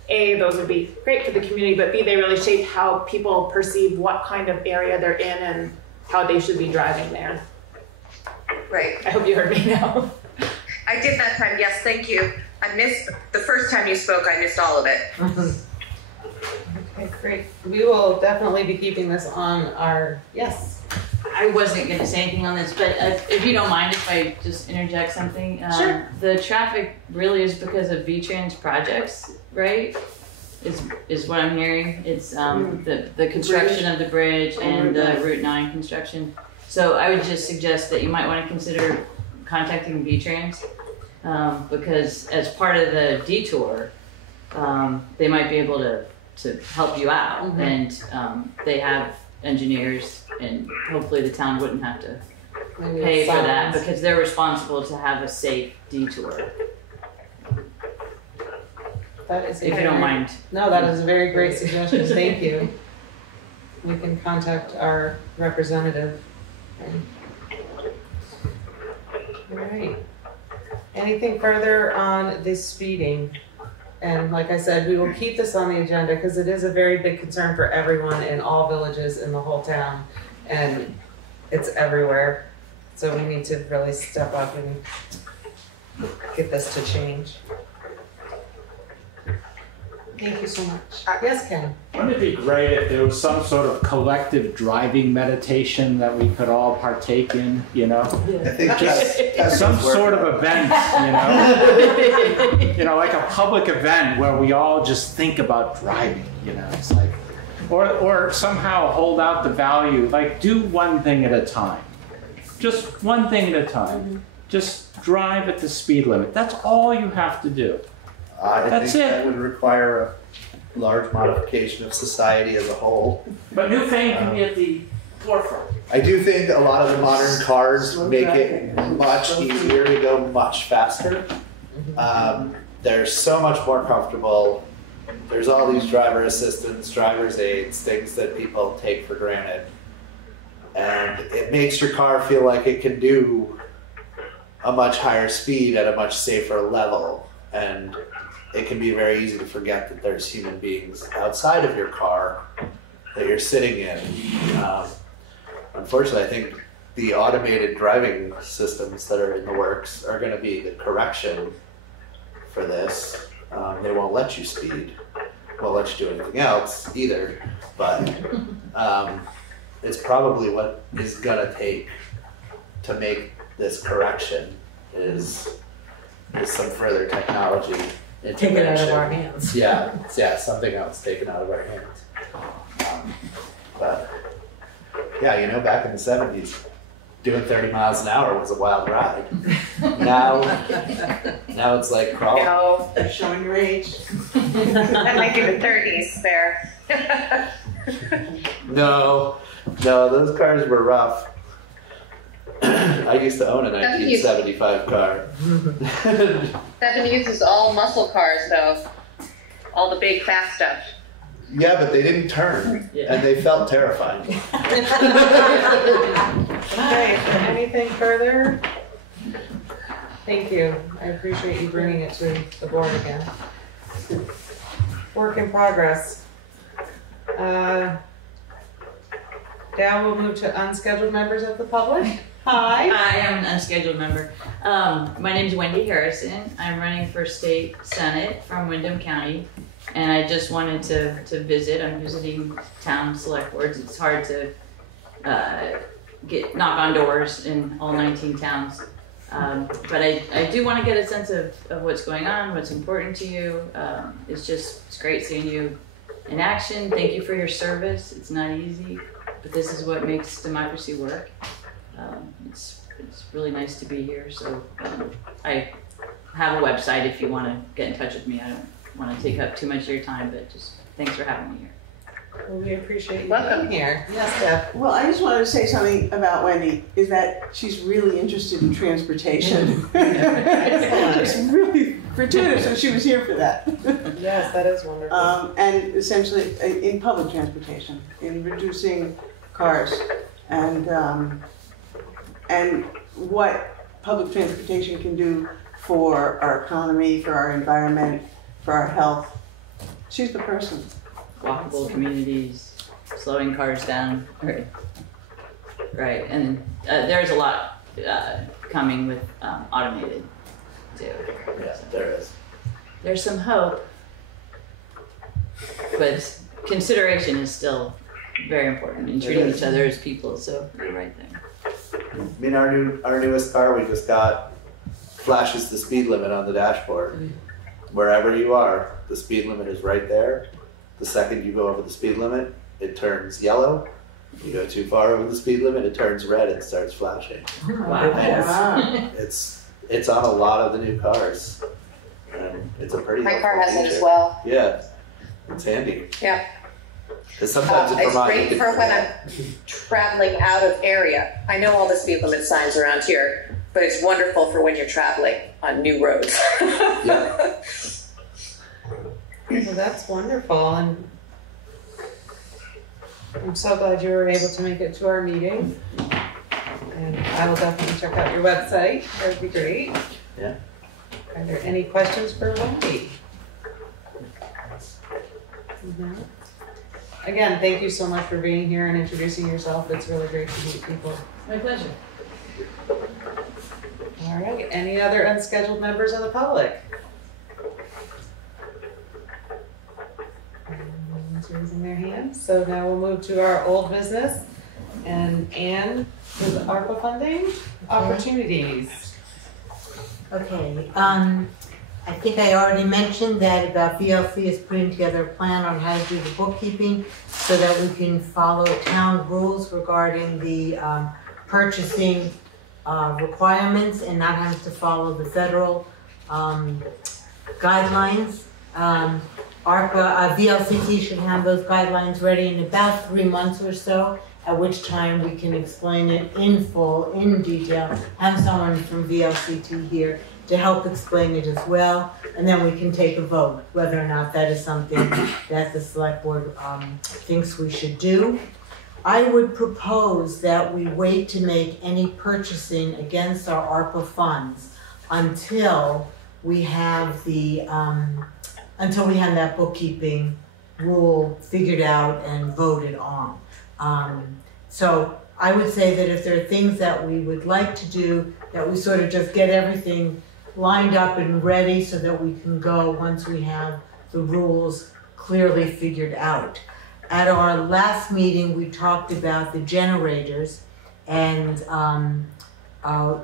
A, those would be great for the community, but B, they really shape how people perceive what kind of area they're in and how they should be driving there. Right. I hope you heard me now. I did that time, yes, thank you. I missed, the first time you spoke, I missed all of it. Okay, great. We will definitely be keeping this on our, yes. I wasn't going to say anything on this, but if you don't mind if I just interject something. Sure. The traffic really is because of V-Trans projects, right? Is what I'm hearing. It's the construction of the bridge and the Route 9 construction. So I would just suggest that you might want to consider contacting V-Trans because as part of the detour, they might be able to help you out, and they have engineers, and hopefully the town wouldn't have to pay for that because they're responsible to have a safe detour. That is if you don't mind. No, that is a very great suggestion. Thank you. We can contact our representative. All right. Anything further on this speeding? And like I said, we will keep this on the agenda because it is a very big concern for everyone in all villages in the whole town, and it's everywhere. So we need to really step up and get this to change. Thank you so much. Yes, Ken? Wouldn't it be great if there was some sort of collective driving meditation that we could all partake in, you know? I think just some sort of event, you know? You know, like a public event where we all just think about driving, you know? It's like, or somehow hold out the value, like do one thing at a time. Just one thing at a time. Just drive at the speed limit. That's all you have to do. I think that would require a large modification of society as a whole. But Newfane can be at the forefront. I do think a lot of the modern cars make it much easier to go much faster. They're so much more comfortable. there's all these driver assistants, driver's aids, things that people take for granted. And it makes your car feel like it can do a much higher speed at a much safer level. And it can be very easy to forget that there's human beings outside of your car that you're sitting in. Unfortunately, I think the automated driving systems that are in the works are going to be the correction for this. They won't let you speed, won't let you do anything else either, but it's probably what is going to take to make this correction is some further technology intervention. Take it out of our hands. Yeah, something else taken out of our hands. But yeah, back in the 70s, doing 30 miles an hour was a wild ride. Now it's like crawling. No, they're showing your age. That might be the 30s there. No, those cars were rough. I used to own a 1975 car. 70s is all muscle cars, though. All the big fast stuff. Yeah, but they didn't turn, and they felt terrifying. Okay, anything further? Thank you. I appreciate you bringing it to the board again. Work in progress. Now we'll move to unscheduled members of the public. Hi. Hi, I'm an unscheduled member. My name is Wendy Harrison. I'm running for state senate from Windham County, and I just wanted to visit. I'm visiting town select boards. It's hard to knock on doors in all 19 towns, but I do want to get a sense of what's going on, what's important to you. It's great seeing you in action. Thank you for your service. It's not easy, but this is what makes democracy work. It's really nice to be here. So I have a website if you want to get in touch with me. I don't want to take up too much of your time, but just thanks for having me here. Well, we appreciate you Welcome being here. Yes, Deb. Well, I just wanted to say something about Wendy, is that she's really interested in transportation. It's really fortuitous that she was here for that. Yes, that is wonderful. And essentially in public transportation, in reducing cars, and what public transportation can do for our economy, for our environment, for our health. She's the person. Walkable communities, slowing cars down, right, and there's a lot coming with automated too. Yeah, there is. There's some hope, but consideration is still very important in treating each other as people. So you're right there. I mean, our newest car we just got flashes the speed limit on the dashboard. Wherever you are, the speed limit is right there. The second you go over the speed limit, it turns yellow. You go too far over the speed limit, it turns red and starts flashing. Wow. And it's on a lot of the new cars. And it's a pretty My car has it feature. as well. Yeah, it's handy. Yeah. Because sometimes in It's Vermont, great for when I'm traveling out of area. I know all the speed limit signs around here, but it's wonderful for when you're traveling on new roads. Yeah. Well, that's wonderful, and I'm so glad you were able to make it to our meeting. And I will definitely check out your website. That would be great. Yeah. Are there any questions for Wendy? No? Again, thank you so much for being here and introducing yourself. It's really great to meet people. My pleasure. All right, any other unscheduled members of the public? Everyone's raising their hands. So now we'll move to our old business. And Anne, with ARPA funding opportunities. Okay, I think I already mentioned that about VLC is putting together a plan on how to do the bookkeeping so that we can follow town rules regarding the purchasing requirements and not having to follow the federal guidelines. ARPA, VLCT should have those guidelines ready in about 3 months or so, at which time we can explain it in full, in detail, have someone from VLCT here to help explain it as well, and then we can take a vote whether or not that is something that the select board thinks we should do. I would propose that we wait to make any purchasing against our ARPA funds until we have that bookkeeping rule figured out and voted on. So I would say that if there are things that we would like to do, that we sort of just get everything lined up and ready so that we can go once we have the rules clearly figured out. At our last meeting, we talked about the generators and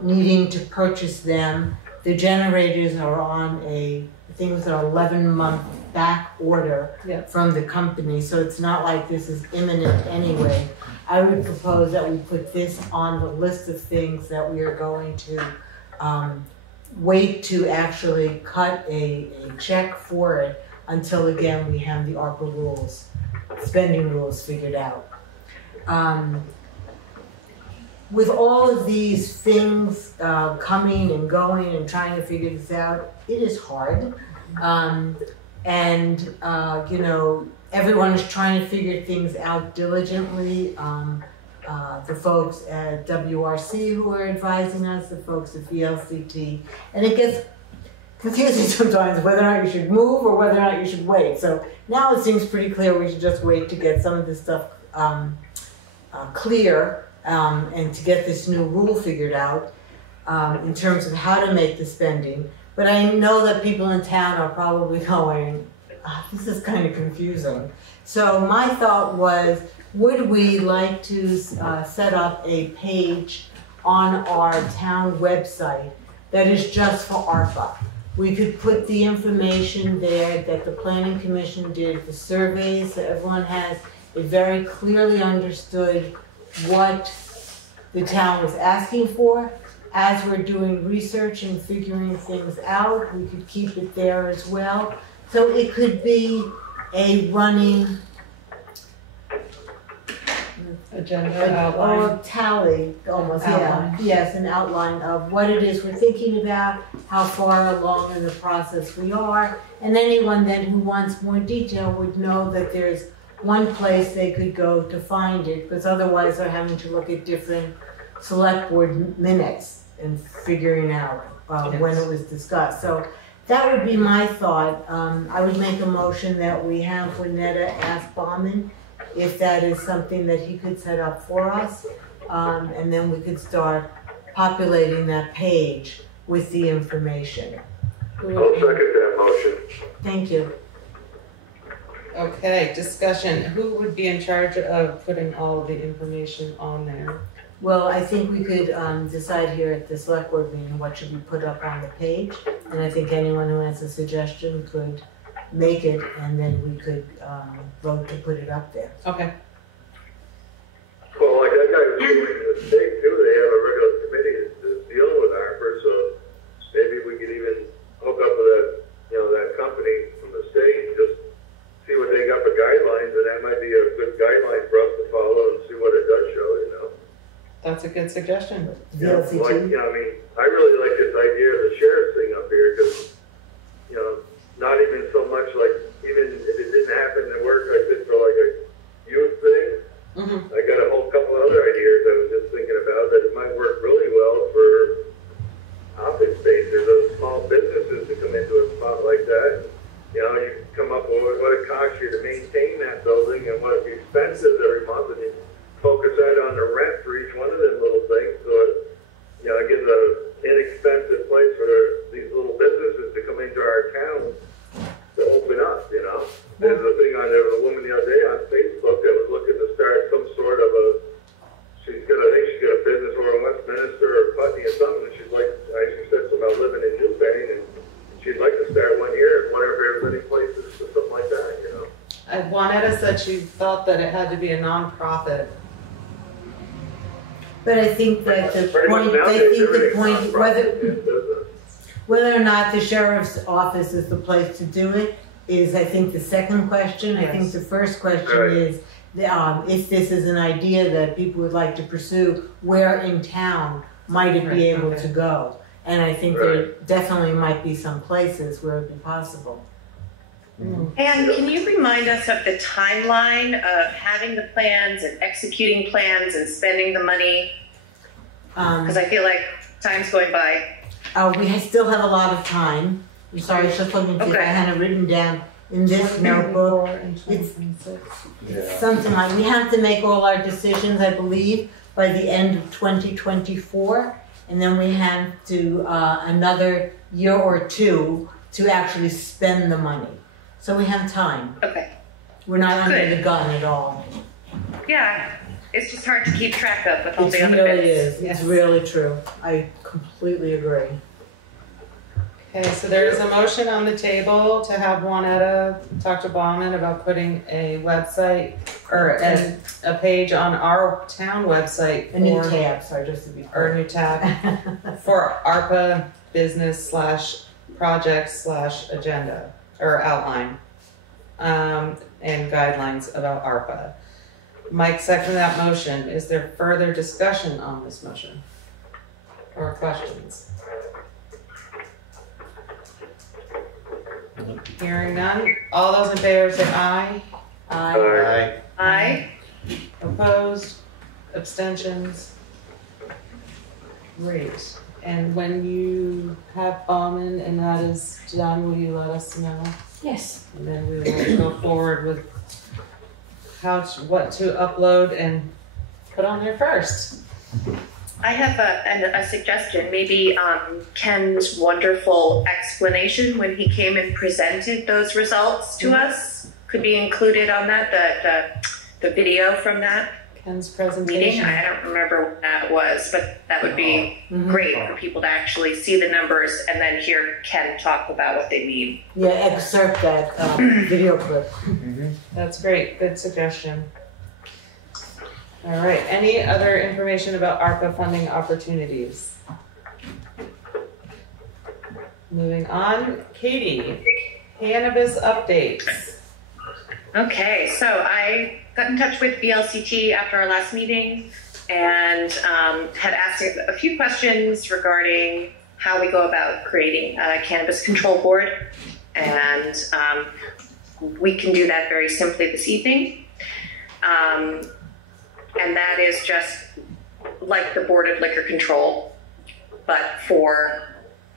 needing to purchase them. The generators are on I think it was an 11-month back order from the company, so it's not like this is imminent anyway. I would propose that we put this on the list of things that we are going to wait to actually cut a check for it until, again, we have the ARPA rules, spending rules figured out. With all of these things coming and going and trying to figure this out, it is hard. You know, everyone is trying to figure things out diligently. The folks at WRC who are advising us, the folks at VLCT, and it gets confusing sometimes whether or not you should move or whether or not you should wait. So now it seems pretty clear we should just wait to get some of this stuff clear and to get this new rule figured out in terms of how to make the spending. But I know that people in town are probably going, this is kind of confusing. So my thought was, would we like to set up a page on our town website that is just for ARPA? We could put the information there that the Planning Commission did, the surveys, so everyone has it very clearly understood what the town was asking for. As we're doing research and figuring things out, we could keep it there as well. So it could be a running agenda outline. Or tally, almost, outline. Yeah. Yes, an outline of what it is we're thinking about, how far along in the process we are, and anyone then who wants more detail would know that there's one place they could go to find it, because otherwise they're having to look at different select board minutes and figuring out when it was discussed. So that would be my thought. I would make a motion that we have Winnetta ask Bauman if that is something that he could set up for us, and then we could start populating that page with the information. I'll second that motion. Thank you. Okay, discussion. Who would be in charge of putting all of the information on there? Well, I think we could decide here at the select board meeting what should be put up on the page, and I think anyone who has a suggestion could make it, and then we could vote to put it up there. Okay. Well, like that guy was doing in the state too, they have a regular committee that's dealing with ARPA, so maybe we could even hook up with that, that company from the state and just see what they got for guidelines, and that might be a good guideline for us to follow and see what it does show, That's a good suggestion. Yeah, I really like this idea of the sheriff's thing up here, because, not even so much like, even if it didn't happen in work, I did for like a youth thing. I got a whole couple other ideas I was just thinking about that it might work really well for office spaces of small businesses to come into a spot like that. You come up with what it costs you to maintain that building and what the expenses every month, and you focus that on the rent for each one of them little things, so it gives an inexpensive place for these little businesses to come into our town to open up, There's a thing on there with a woman the other day on Facebook that was looking to start some sort of I think she's got a business over in Westminster or Putney or something, and she said something about living in Newfane, and she'd like to start one here, whenever there's any places or something like that, Juanetta said she felt that it had to be a non-profit. But I think that whether or not the sheriff's office is the place to do it is, I think, the second question. Yes. I think the first question is if this is an idea that people would like to pursue, where in town might it be able to go? And I think there definitely might be some places where it'd be possible. And can you remind us of the timeline of having the plans and executing plans and spending the money? Because I feel like time's going by. We still have a lot of time. I'm sorry, I was just looking to see if I had it written down in this notebook. It's something like, we have to make all our decisions, I believe, by the end of 2024. And then we have to, another year or two to actually spend the money. So we have time. Okay. We're not under the gun at all. Yeah, it's just hard to keep track of with all the other It really bits. is. It's really true. I completely agree. Okay, so there's a motion on the table to have Juanetta talk to Bauman about putting a website or a page on our town website. A new tab, sorry, just to be clear. Or a new tab for ARPA business /project /agenda or outline and guidelines about ARPA. Mike seconded that motion. Is there further discussion on this motion or questions? Hearing none. All those in favor say aye. Aye. Aye. Opposed? Abstentions? Great. And when you have Bauman and that is done, will you let us know? Yes. And then we will go forward with what to upload and put on there first. I have a suggestion. Maybe Ken's wonderful explanation when he came and presented those results to us could be included on that, the video from that Ken's presentation. meeting. I don't remember what that was, but that would be great for people to actually see the numbers and then hear Ken talk about what they mean. Yeah, excerpt that video clip. That's great. Good suggestion. All right. Any other information about ARPA funding opportunities? Moving on. Katie, Cannabis Updates. Okay, so I got in touch with VLCT after our last meeting and had asked a few questions regarding how we go about creating a cannabis control board. And we can do that very simply this evening. And that is just like the Board of Liquor Control, but for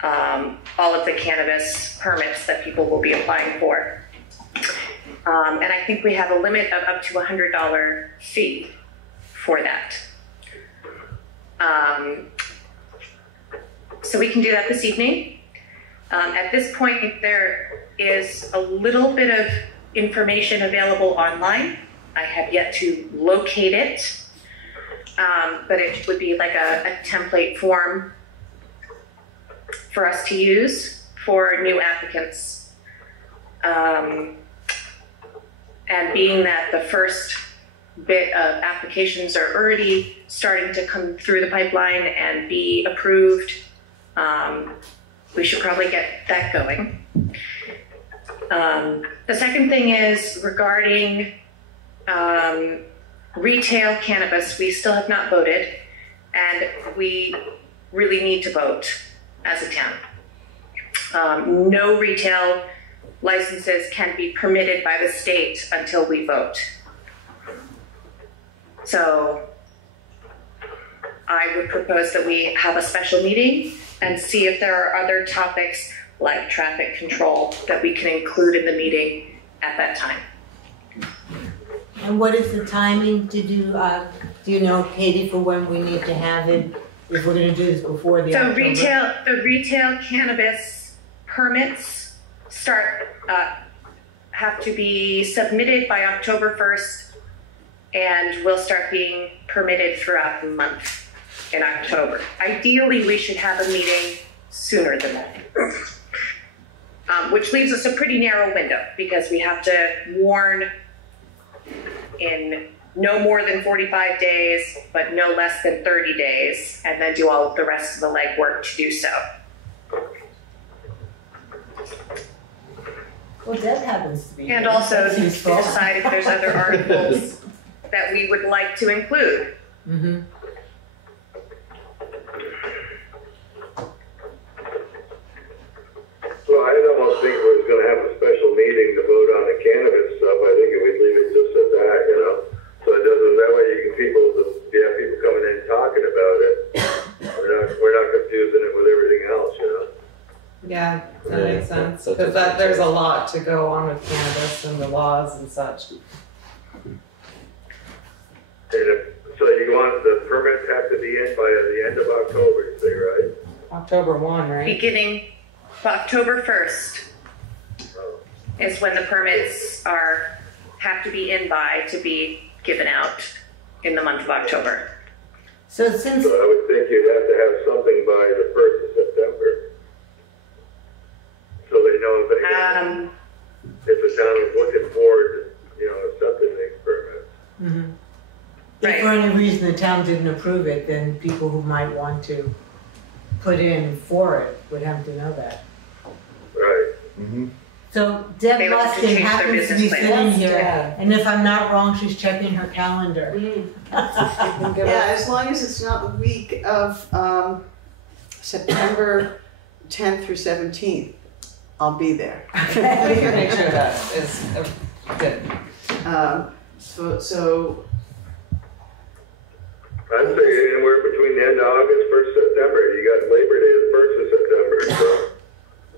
all of the cannabis permits that people will be applying for. And I think we have a limit of up to $100 fee for that. So we can do that this evening. At this point, there is a little bit of information available online. I have yet to locate it, but it would be like a template form for us to use for new applicants. And being that the first bit of applications are already starting to come through the pipeline and be approved, we should probably get that going. The second thing is regarding retail cannabis. We still have not voted, and we really need to vote as a town. No retail licenses can be permitted by the state until we vote. So I would propose that we have a special meeting and see if there are other topics like traffic control that we can include in the meeting at that time. And what is the timing to do you know, Katie, for when we need to have it, if we're going to do this before the October? The retail cannabis permits have to be submitted by October 1st, and will start being permitted throughout the month in October. Ideally, we should have a meeting sooner than that. Which leaves us a pretty narrow window because we have to warn in no more than 45 days, but no less than 30 days, and then do all of the rest of the legwork to do so. Well, that happens to be. And also to decide if there's other articles that we would like to include. don't think we're going to have a special meeting to vote on the cannabis stuff. I think we'd leave it just at that, you know. So it doesn't, that way you can you have people coming in talking about it. We're not confusing it with everything else, you know. Yeah, that makes sense. Because there's a lot to go on with cannabis and the laws and such. So you want the permits have to be in by the end of October, you say, right? October 1, right? Beginning October 1st is when the permits have to be in by to be given out in the month of October. So I would think you'd have to have something by the 1st of September. So they know if the town is looking forward to, you know, accepting these permits. Mm-hmm. If for any reason the town didn't approve it, then people who might want to put in for it would have to know that. Right. Mm-hmm. So Deb Luskin happens to be sitting here, and if I'm not wrong, she's checking her calendar. Yeah, as long as it's not the week of September 10th through 17th, I'll be there. We can make sure that is good. So I'd say anywhere between the end of August, 1st September. You got Labor Day the 1st of September, so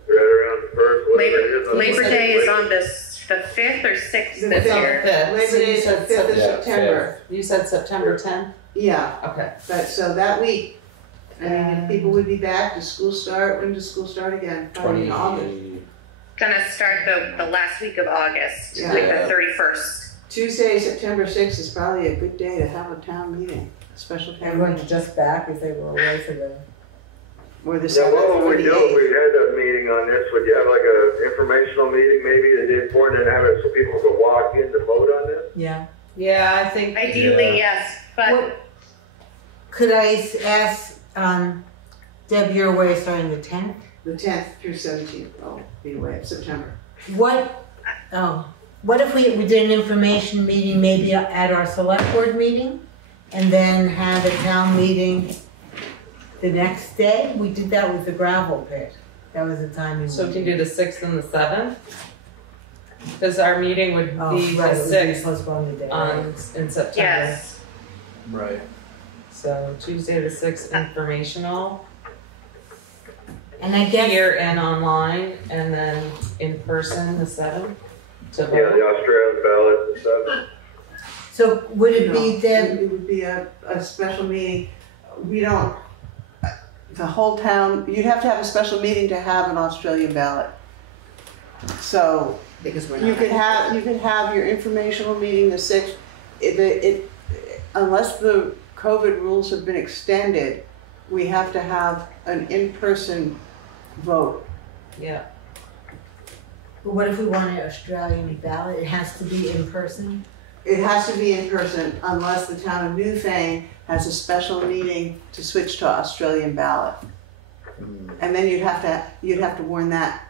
right around the 1st, whatever it is. Labor Day is on the 5th or 6th this year. Labor Day is the 5th of September. You said September 10th? Yeah. Okay. But so that week, I mean, if people would be back, does school start? When does school start again? Probably in August. Gonna start the last week of August, like the 31st. Tuesday, September 6th is probably a good day to have a town meeting, a special town meeting. Everyone's just back if they were away for the... Or the Yeah, what would we do if we had a meeting on this? Would you have like an informational meeting maybe the day before and then have it so people could walk in to vote on this? Yeah. Yeah, I think... Ideally, yes, but... Could I ask, Deb, you're away starting the 10th? The 10th through 17th, I'll be away, September. What if we did an information meeting maybe at our select board meeting and then have a town meeting the next day? We did that with the gravel pit. That was the timing. So we can do the 6th and the 7th? Because our meeting would be the 6th in September. Yes. Right. So Tuesday the 6th, informational. And I guess here and online, and then in person the 7th. Yeah, the Australian ballot and stuff. So would it be Deb? It would be a special meeting. We don't, the whole town, you'd have to have a special meeting to have an Australian ballot. So because we're you could have your informational meeting the 6th. Unless the COVID rules have been extended, we have to have an in-person vote. Yeah. But what if we want an Australian ballot? It has to be in person? It has to be in person unless the town of Newfane has a special meeting to switch to Australian ballot. And then you'd have to warn that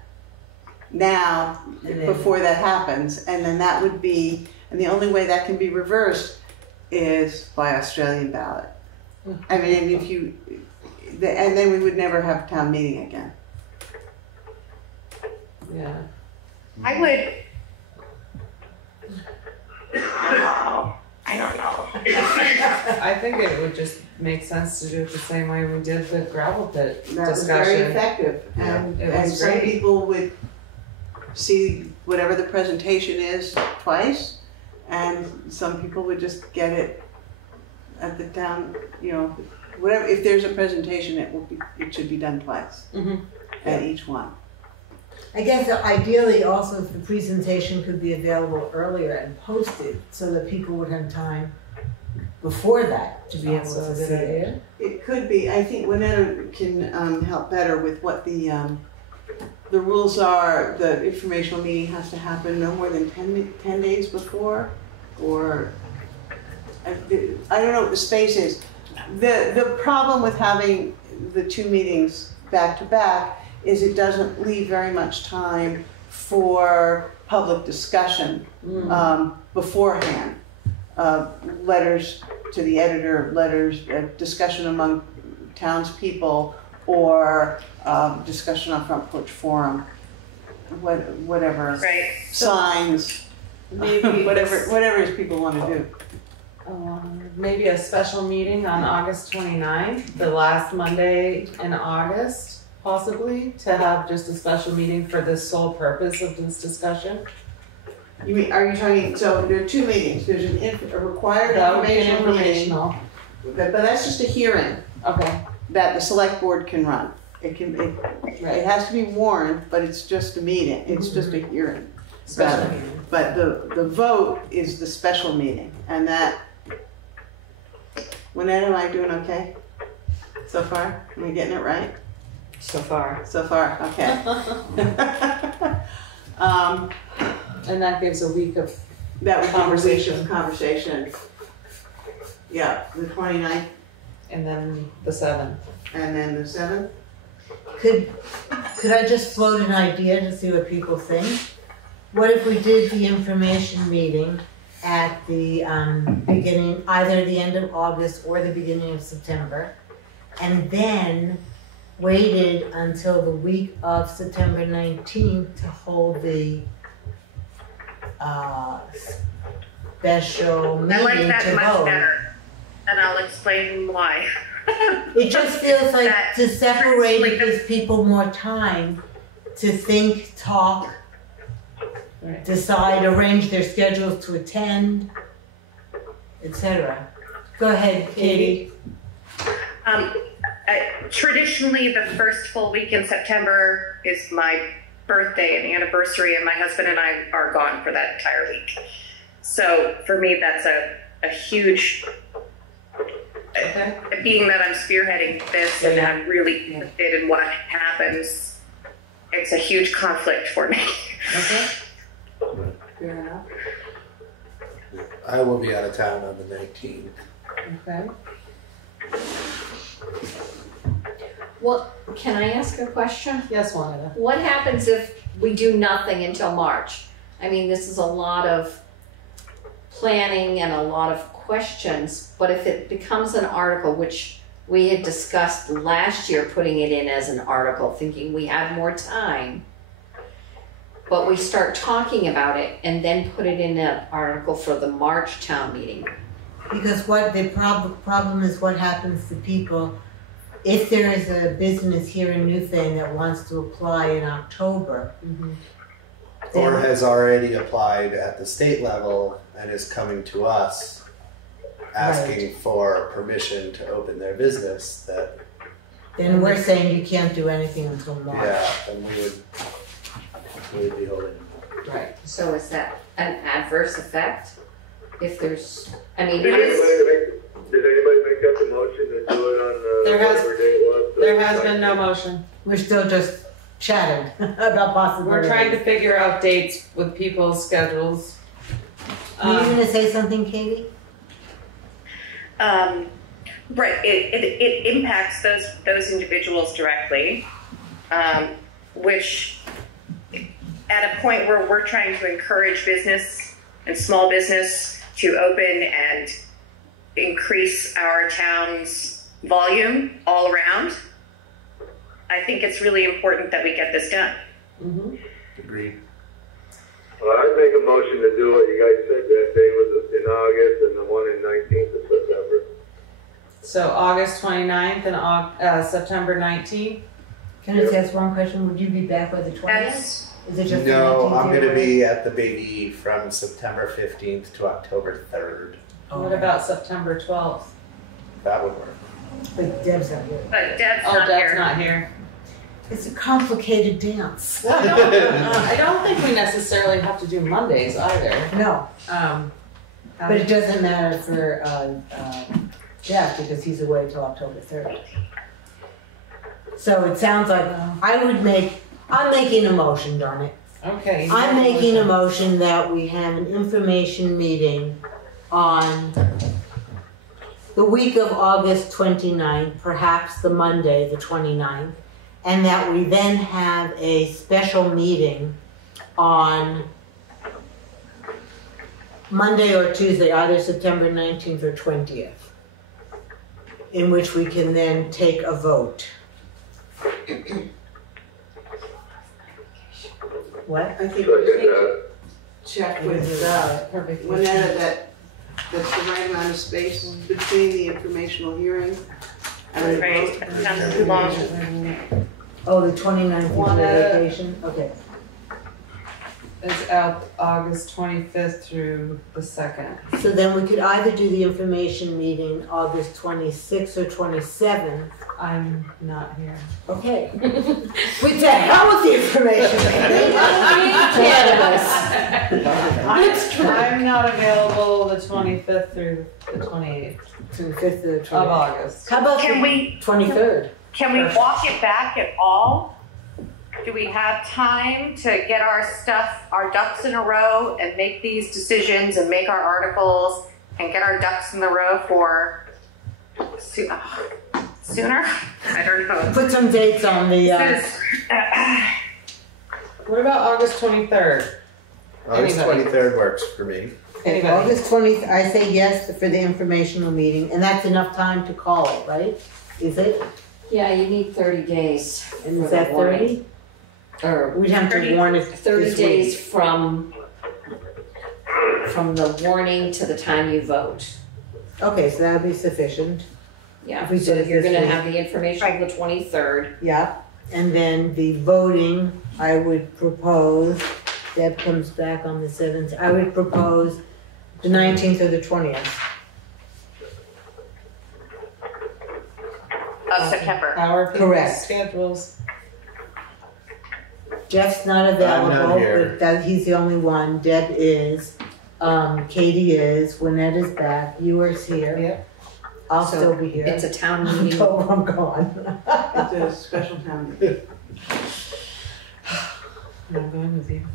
now before that happens, and then that would be, and the only way that can be reversed is by Australian ballot. I mean, and then we would never have a town meeting again. Yeah. I would. I don't know. I think it would just make sense to do it the same way we did the gravel pit That was discussion. very effective, and It was some great. people would see whatever the presentation is twice, and some people would just get it at the town, you know, whatever. If there's a presentation, it should be done twice at each one. I guess ideally also if the presentation could be available earlier and posted so that people would have time before that to be able to see it. It could be. I think Winetta can help better with what the rules are. The informational meeting has to happen no more than 10 days before, or I don't know what the space is. The problem with having the two meetings back to back is it doesn't leave very much time for public discussion beforehand. Letters to the editor, discussion among townspeople, or discussion on Front Porch Forum. whatever Right. signs, Maybe whatever it is people want to do. maybe a special meeting on August 29th, the last Monday in August, possibly, to have just a special meeting for the sole purpose of this discussion. You mean, are you talking, so there are two meetings, there's a required That would be an informational meeting, informational. but that's just a hearing Okay, that the select board can run. It has to be warned, but it's just a meeting, it's just a hearing. special meeting. But the vote is the special meeting, and that, Lynn, am I doing okay so far? Am I getting it right? So far. So far, okay. And that gives a week of That would conversation. be a week of conversation. Yeah, the 29th And then the 7th. and then the 7th. Could I just float an idea to see what people think? What if we did the information meeting at the beginning, either the end of August or the beginning of September, and then waited until the week of September 19th to hold the special I like meeting that to much vote? better, and I'll explain why. It just feels like That- to separate it gives people more time to think, talk, Right. decide, arrange their schedules to attend, etc. Go ahead, Katie. Traditionally, the first full week in September is my birthday and anniversary, and my husband and I are gone for that entire week. So for me, that's a huge, being that I'm spearheading this and I'm really interested in what happens, it's a huge conflict for me. Okay. Fair enough. I will be out of town on the 19th. Okay. Well, can I ask a question? Yes, Juanita. What happens if we do nothing until March? I mean, this is a lot of planning and a lot of questions, but if it becomes an article, which we had discussed last year, putting it in as an article, thinking we had more time, but we start talking about it and then put it in an article for the March town meeting. Because what the problem is what happens to people if there is a business here in Newfane that wants to apply in October. Or has already applied at the state level and is coming to us asking for permission to open their business, that Then we're saying you can't do anything until March. yeah, then we would be holding. Right. So is that an adverse effect? If there's, I mean, Did anybody make up the motion to do it on whatever day it was? There has been no motion. We're still just chatting about possibilities. We're trying to figure out dates with people's schedules. Were you going to say something, Katie? Right, it impacts those individuals directly, which at a point where we're trying to encourage business and small business to open and increase our town's volume all around, I think it's really important that we get this done. Agreed. Well, I'd make a motion to do what you guys said that day was in August and the one in 19th of September. So August 29th and September 19th. Can I just ask one question? Would you be back by the 20th? Is it just the No, 19th I'm going to you're be at the Baby from September 15th to October 3rd. What about September 12th? That would work. But Deb's not here. But Deb's not here. It's a complicated dance. Well, I don't think we necessarily have to do Mondays either. No. But it doesn't matter for Jeff because he's away till October 3rd. So it sounds like I'm making a motion, darn it. Okay. I'm making a motion that we have an information meeting on the week of August 29th, perhaps the Monday, the 29th, and that we then have a special meeting on Monday or Tuesday, either September 19th or 20th, in which we can then take a vote. What? I think So I we could, need to check with Perfect. Winetta that that's the right amount of space between the informational hearing and the Right, vote. not too long. Oh, the 29th is Wanna- the vacation? Okay. It's out August 25th through the 2nd. So then we could either do the information meeting August 26th or 27th. I'm not here. Okay. With the hell with the information meeting. Cannabis. I'm not available the 25th through the 28th To the 5th of the 28th. of August. How about Can the we 23rd? can we walk it back at all? Do we have time to get our stuff, our ducks in a row and make these decisions and make our articles and get our ducks in the row for sooner? I don't know. Put some dates on the, What about August 23rd? August Anybody? 23rd works for me. Anybody? August 20th, I say yes for the informational meeting, and that's enough time to call it, right? Is it? Yeah, you need 30 days. And for is the that warning. 30? Or We'd have to warn it 30 this days week. from the warning to the time you vote. Okay, so that'll be sufficient. Yeah, If we so did it you're this gonna week. have the information on the 23rd. Yeah, and then the voting, I would propose, Deb comes back on the 7th, I would propose the 19th or the 20th. Of September. Our people's Correct. schedules. Jeff's not I'm not available, here. but that, he's the only one. Deb is, Katie is, Wynette is back, you are here. Yep. I'll So still be here. It's a town meeting. Oh, I'm gone. It's a special town meeting. I'm going with you.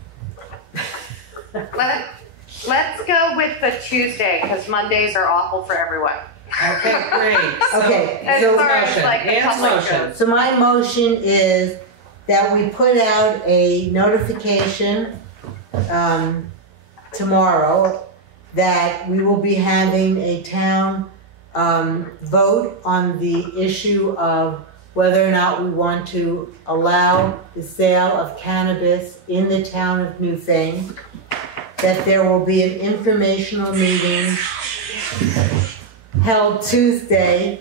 Let's go with the Tuesday because Mondays are awful for everyone. Okay, great. So, Okay, As so far as like the Ann's public motion. goes. So my motion is that we put out a notification tomorrow that we will be having a town vote on the issue of whether or not we want to allow the sale of cannabis in the town of Newfane, that there will be an informational meeting held Tuesday,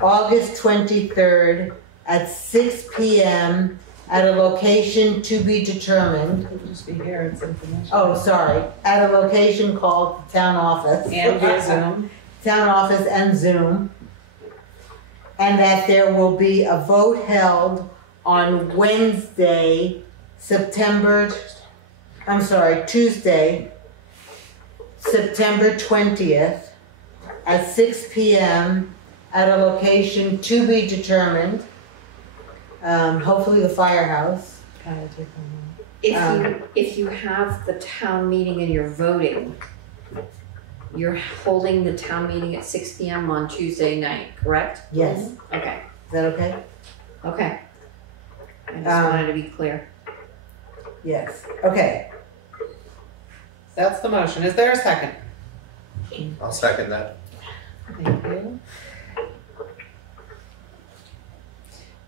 August 23rd at 6 p.m. at a location to be determined. It'll just be here, it's information. Oh, sorry, at a location called the town office. And via Zoom. Town office and Zoom. And that there will be a vote held on Tuesday, September 20th at 6 p.m. at a location to be determined. Hopefully the firehouse. If you have the town meeting and you're voting, you're holding the town meeting at 6 p.m. on Tuesday night, correct? Yes. Okay, Is that okay? okay. I just wanted to be clear. Yes. Okay. That's the motion. Is there a second? I'll second that. Thank you.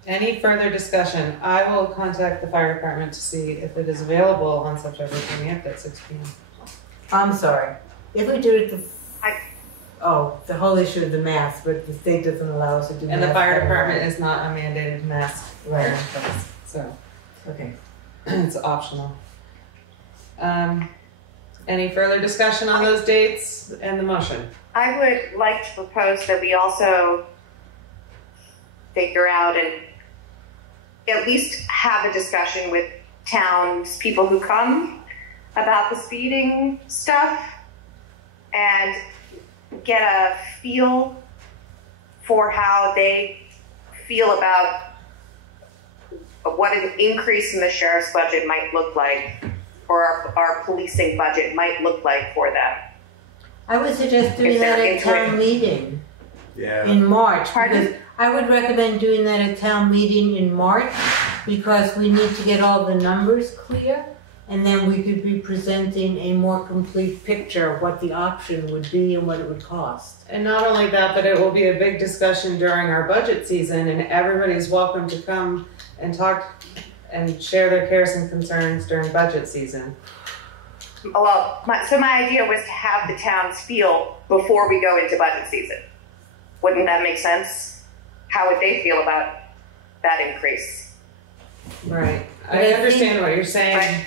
Any further discussion? I will contact the fire department to see if it is available on September 20th at 6 p.m. I'm sorry. If we do it the whole issue of the mask, but the state doesn't allow us to do And the masks fire anymore. department is not a mandated mask wearer, so Okay. it's optional. Any further discussion on those dates and the motion? I would like to propose that we also figure out and at least have a discussion with townspeople who come about the speeding stuff and get a feel for how they feel about what an increase in the sheriff's budget might look like, or our policing budget might look like for them. I would suggest doing If they're that at into town it. meeting Yeah. in March. Pardon? Because I would recommend doing that at town meeting in March because we need to get all the numbers clear. And then we could be presenting a more complete picture of what the option would be and what it would cost. And not only that, but it will be a big discussion during our budget season, and everybody's welcome to come and talk and share their cares and concerns during budget season. Well, my idea was to have the towns feel before we go into budget season. Wouldn't that make sense? How would they feel about that increase? Right. I understand what you're saying.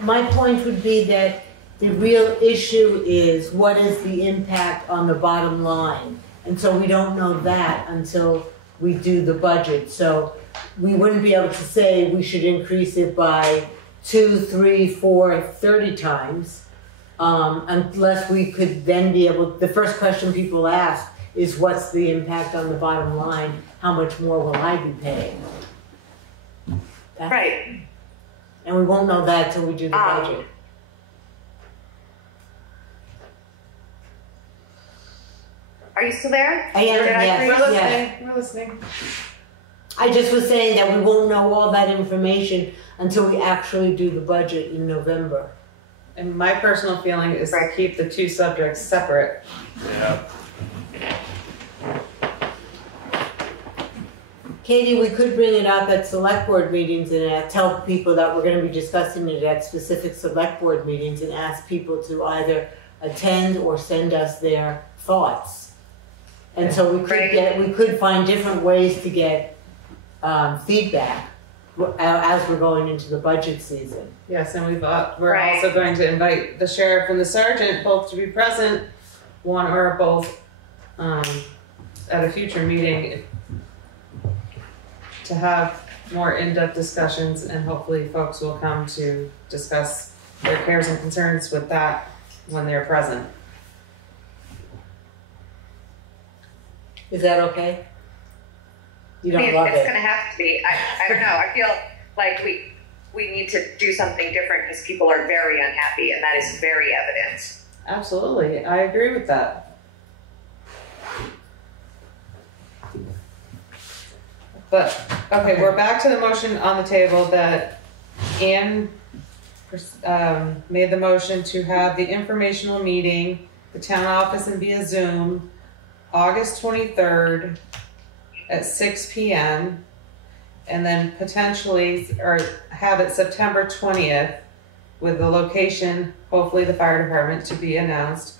My point would be that the real issue is what is the impact on the bottom line? And so we don't know that until we do the budget. So we wouldn't be able to say we should increase it by 2, 3, 4, 30 times, unless we could then be able, the first question people ask is what's the impact on the bottom line? How much more will I be paying? Right. And we won't know that till we do the budget. Are you still there? I am, yes. We're listening. I just was saying that we won't know all that information until we actually do the budget in November. And my personal feeling is to keep the two subjects separate. Yeah. Katie, we could bring it up at select board meetings and tell people that we're going to be discussing it at specific select board meetings and ask people to either attend or send us their thoughts. And so we could find different ways to get feedback as we're going into the budget season. Yes, and we're also going to invite the sheriff and the sergeant both to be present, one or both, at a future meeting to have more in-depth discussions, and hopefully folks will come to discuss their cares and concerns with that when they're present. Is that okay? You don't love it's it. It's going to have to be. I don't know. I feel like we need to do something different because people are very unhappy, and that is very evident. Absolutely. I agree with that. But, okay, we're back to the motion on the table that Ann made the motion to have the informational meeting, the town office and via Zoom, August 23rd at 6 p.m. and then potentially, or have it September 20th with the location, hopefully the fire department, to be announced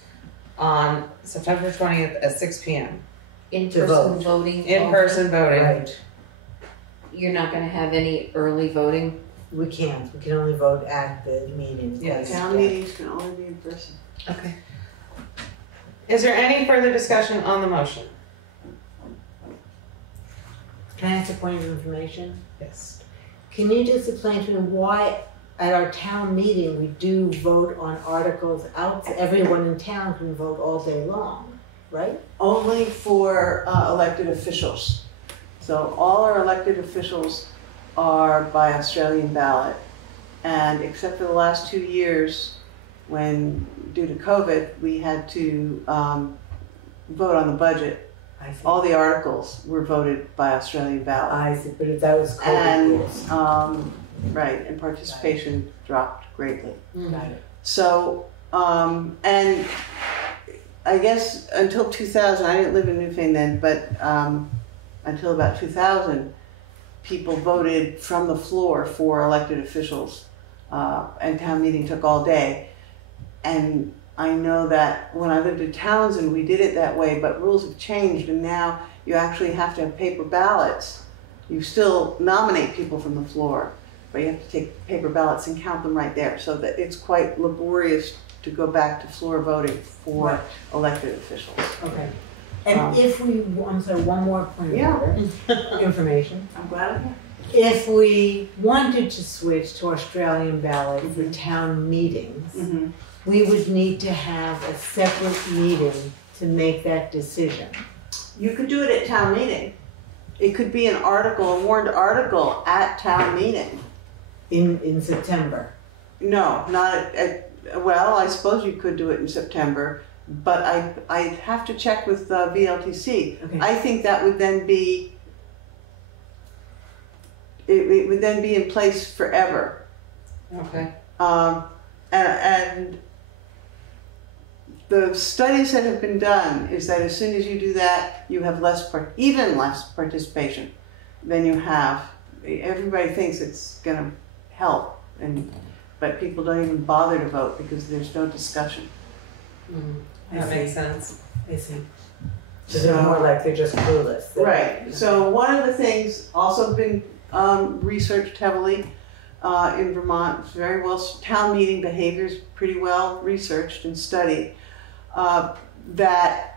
on September 20th at 6 p.m. In-person voting. In-person voting. Right. You're not gonna have any early voting? We can't. We can only vote at the meeting. Yes. Town meetings can only be in person. Okay. Is there any further discussion on the motion? Can I ask a point of information? Yes. Can you just explain to me why at our town meeting we do vote on articles out? Everyone in town can vote all day long, right? Only for elected officials. So all our elected officials are by Australian ballot. And except for the last 2 years, when due to COVID, we had to vote on the budget. All the articles were voted by Australian ballot. I see, but that was COVID. And, right, and participation dropped greatly. Got it. So, and I guess until 2000, I didn't live in Newfane then, but until about 2000, people voted from the floor for elected officials, and town meeting took all day. And I know that when I lived in Townsend, we did it that way, but rules have changed, and now you actually have to have paper ballots. You still nominate people from the floor, but you have to take paper ballots and count them right there, so that it's quite laborious to go back to floor voting for elected officials. Okay. And if we, I'm sorry, one more point of information. I'm glad of that. If we wanted to switch to Australian ballot for town meetings, we would need to have a separate meeting to make that decision. You could do it at town meeting. It could be an article, a warned article at town meeting. In September? No, not at, well, I suppose you could do it in September, but I'd have to check with VLTC. Okay. I think that would then be, it would then be in place forever. Okay. And the studies that have been done is that as soon as you do that, you have even less participation than you have everybody thinks it's gonna help, but people don't even bother to vote because there's no discussion. That makes sense. I see. So they're more like they're just clueless. Right. So one of the things also been researched heavily in Vermont, it's very well, town meeting behavior is pretty well researched and studied, that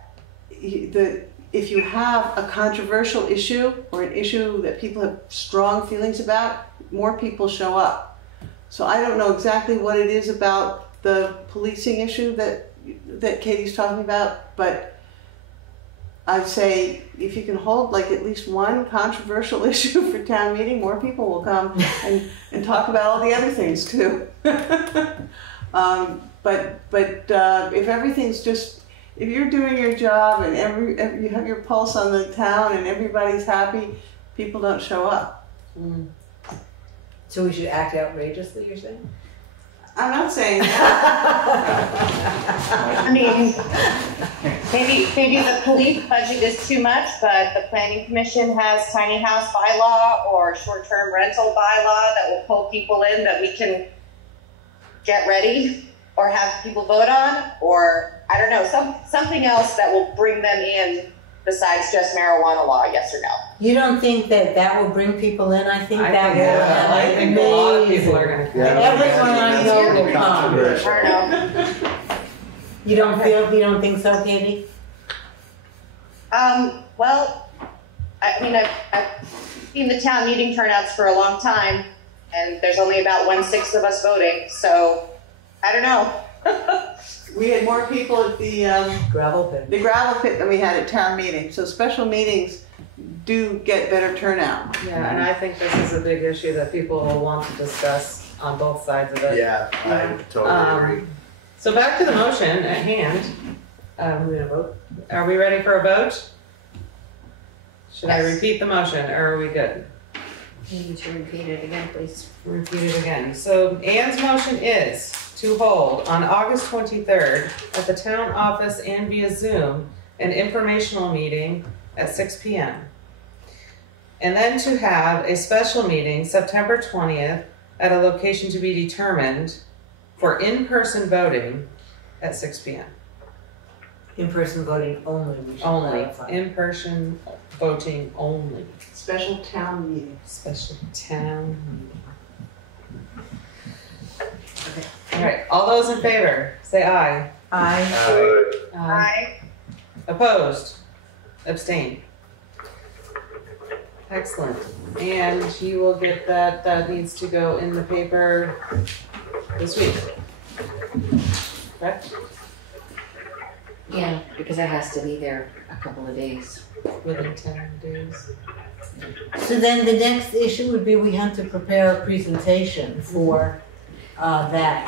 if you have a controversial issue or an issue that people have strong feelings about, more people show up. So I don't know exactly what it is about the policing issue that Katie's talking about, but I'd say if you can hold like at least one controversial issue for town meeting, more people will come and talk about all the other things too. But if everything's just, if you're doing your job and you have your pulse on the town and everybody's happy, people don't show up. So we should act outrageously, you're saying? I'm not saying that. I mean, maybe the police budget is too much, but the planning commission has tiny house bylaw or short-term rental bylaw that will pull people in that we can get ready or have people vote on, or I don't know, something else that will bring them in besides just marijuana law, yes or no? You don't think that will bring people in? I think that will. I think a lot of people are going to come. Everyone I know will come. I don't know. You don't think so, Katie? Well, I mean, I've seen the town meeting turnouts for a long time, and there's only about 1/6 of us voting, so I don't know. We had more people at the gravel pit than we had at town meeting. So special meetings do get better turnout. Yeah, and I think this is a big issue that people will want to discuss on both sides of it. Yeah, I totally agree. So back to the motion at hand. We're gonna vote. Are we ready for a vote? Should I repeat the motion, or are we good? You need to repeat it again, please. Repeat it again. So Ann's motion is to hold on August 23rd at the town office and via Zoom an informational meeting at 6 p.m. And then to have a special meeting September 20th at a location to be determined for in-person voting at 6 p.m. In-person voting only. We should Only. clarify. In-person voting only. Special town meeting. Special town meeting. Okay. All right. All those in favor, say aye. Aye. Aye. Opposed? Abstain. Excellent. And you will get that. That needs to go in the paper this week. Correct? Yeah, because it has to be there a couple of days. Within 10 days. So then the next issue would be we have to prepare a presentation for that.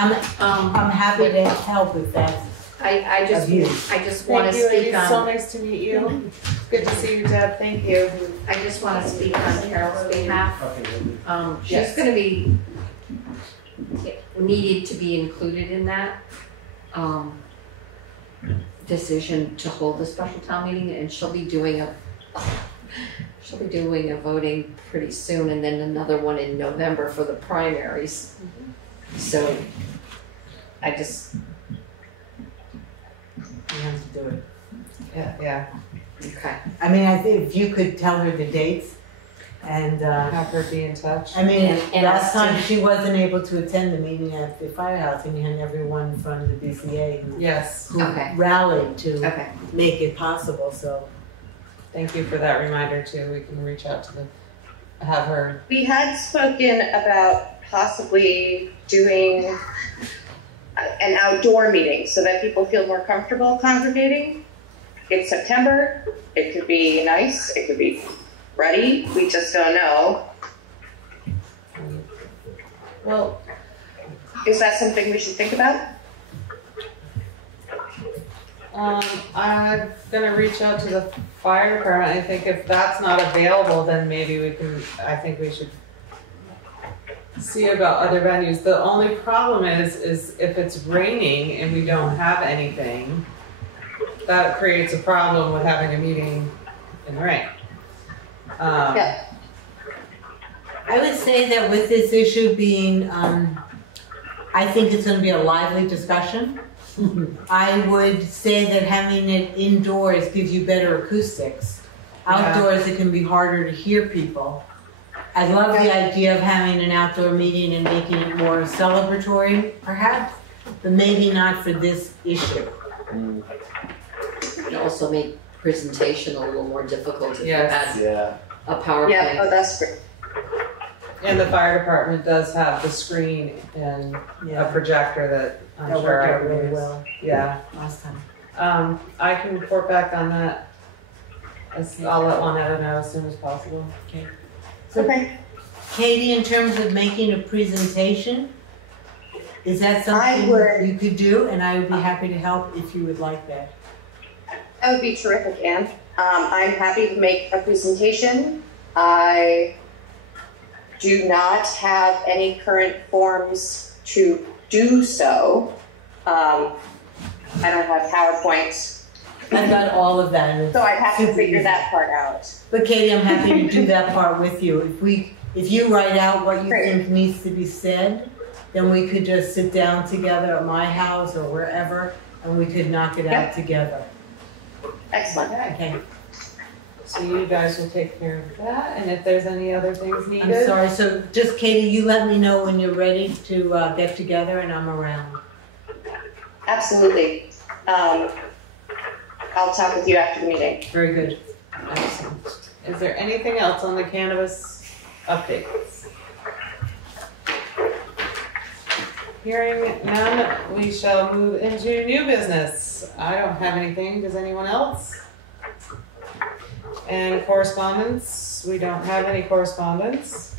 I'm happy to help with that. I just want to speak on. So nice to meet you. Good to see you, Deb. Thank you. I just want to speak on Carol's behalf. She's Yes. going to be needed to be included in that decision to hold a special town meeting, and she'll be doing a voting pretty soon, and then another one in November for the primaries. So I just. We have to do it. Yeah. Okay. I mean, I think if you could tell her the dates and have her be in touch. I mean, And last time she wasn't able to attend the meeting at the firehouse, and you had everyone from the BCA who rallied to make it possible. So, thank you for that reminder too. We can reach out to have her. We had spoken about possibly doing an outdoor meeting so that people feel more comfortable congregating. It's September. It could be nice. It could be ruddy. We just don't know. Well, is that something we should think about? I'm gonna reach out to the fire department. I think if that's not available, then maybe we can. I think we should see about other venues. The only problem is if it's raining and we don't have anything, that creates a problem with having a meeting in the rain. I would say that with this issue being, I think it's going to be a lively discussion. I would say that having it indoors gives you better acoustics. Outdoors, it can be harder to hear people. I love the idea of having an outdoor meeting and making it more celebratory, perhaps, but maybe not for this issue. It also make presentation a little more difficult if you had a PowerPoint. Yeah, oh, that's great. And the fire department does have the screen and a projector that I'm That sure worked I out can really use. well. Yeah. Last time. I can report back on that. I'll let Juanetta know as soon as possible. Okay. So, Katie, in terms of making a presentation, is that something you could do? And I would be happy to help if you would like that. That would be terrific, Anne. I'm happy to make a presentation. I do not have any current forms to do so. I don't have PowerPoints. I've got all of that. So I'd have to figure that part out. But Katie, I'm happy to do that part with you. If you write out what you think needs to be said, then we could just sit down together at my house or wherever, and we could knock it out together. Excellent. Okay. So you guys will take care of that, and if there's any other things needed. I'm sorry, so just Katie, you let me know when you're ready to get together, and I'm around. Absolutely. I'll talk with you after the meeting. Very good. Excellent. Is there anything else on the cannabis updates? Hearing none, we shall move into new business. I don't have anything. Does anyone else? And correspondence, we don't have any correspondence.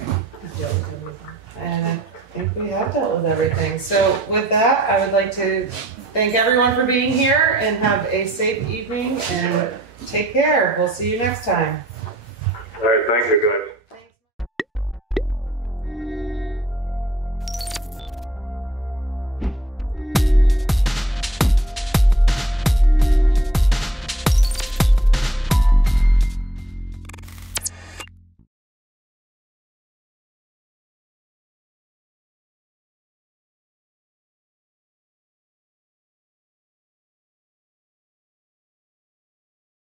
And I think we have dealt with everything. So with that, I would like to thank everyone for being here and have a safe evening and take care. We'll see you next time. All right, thank you, guys.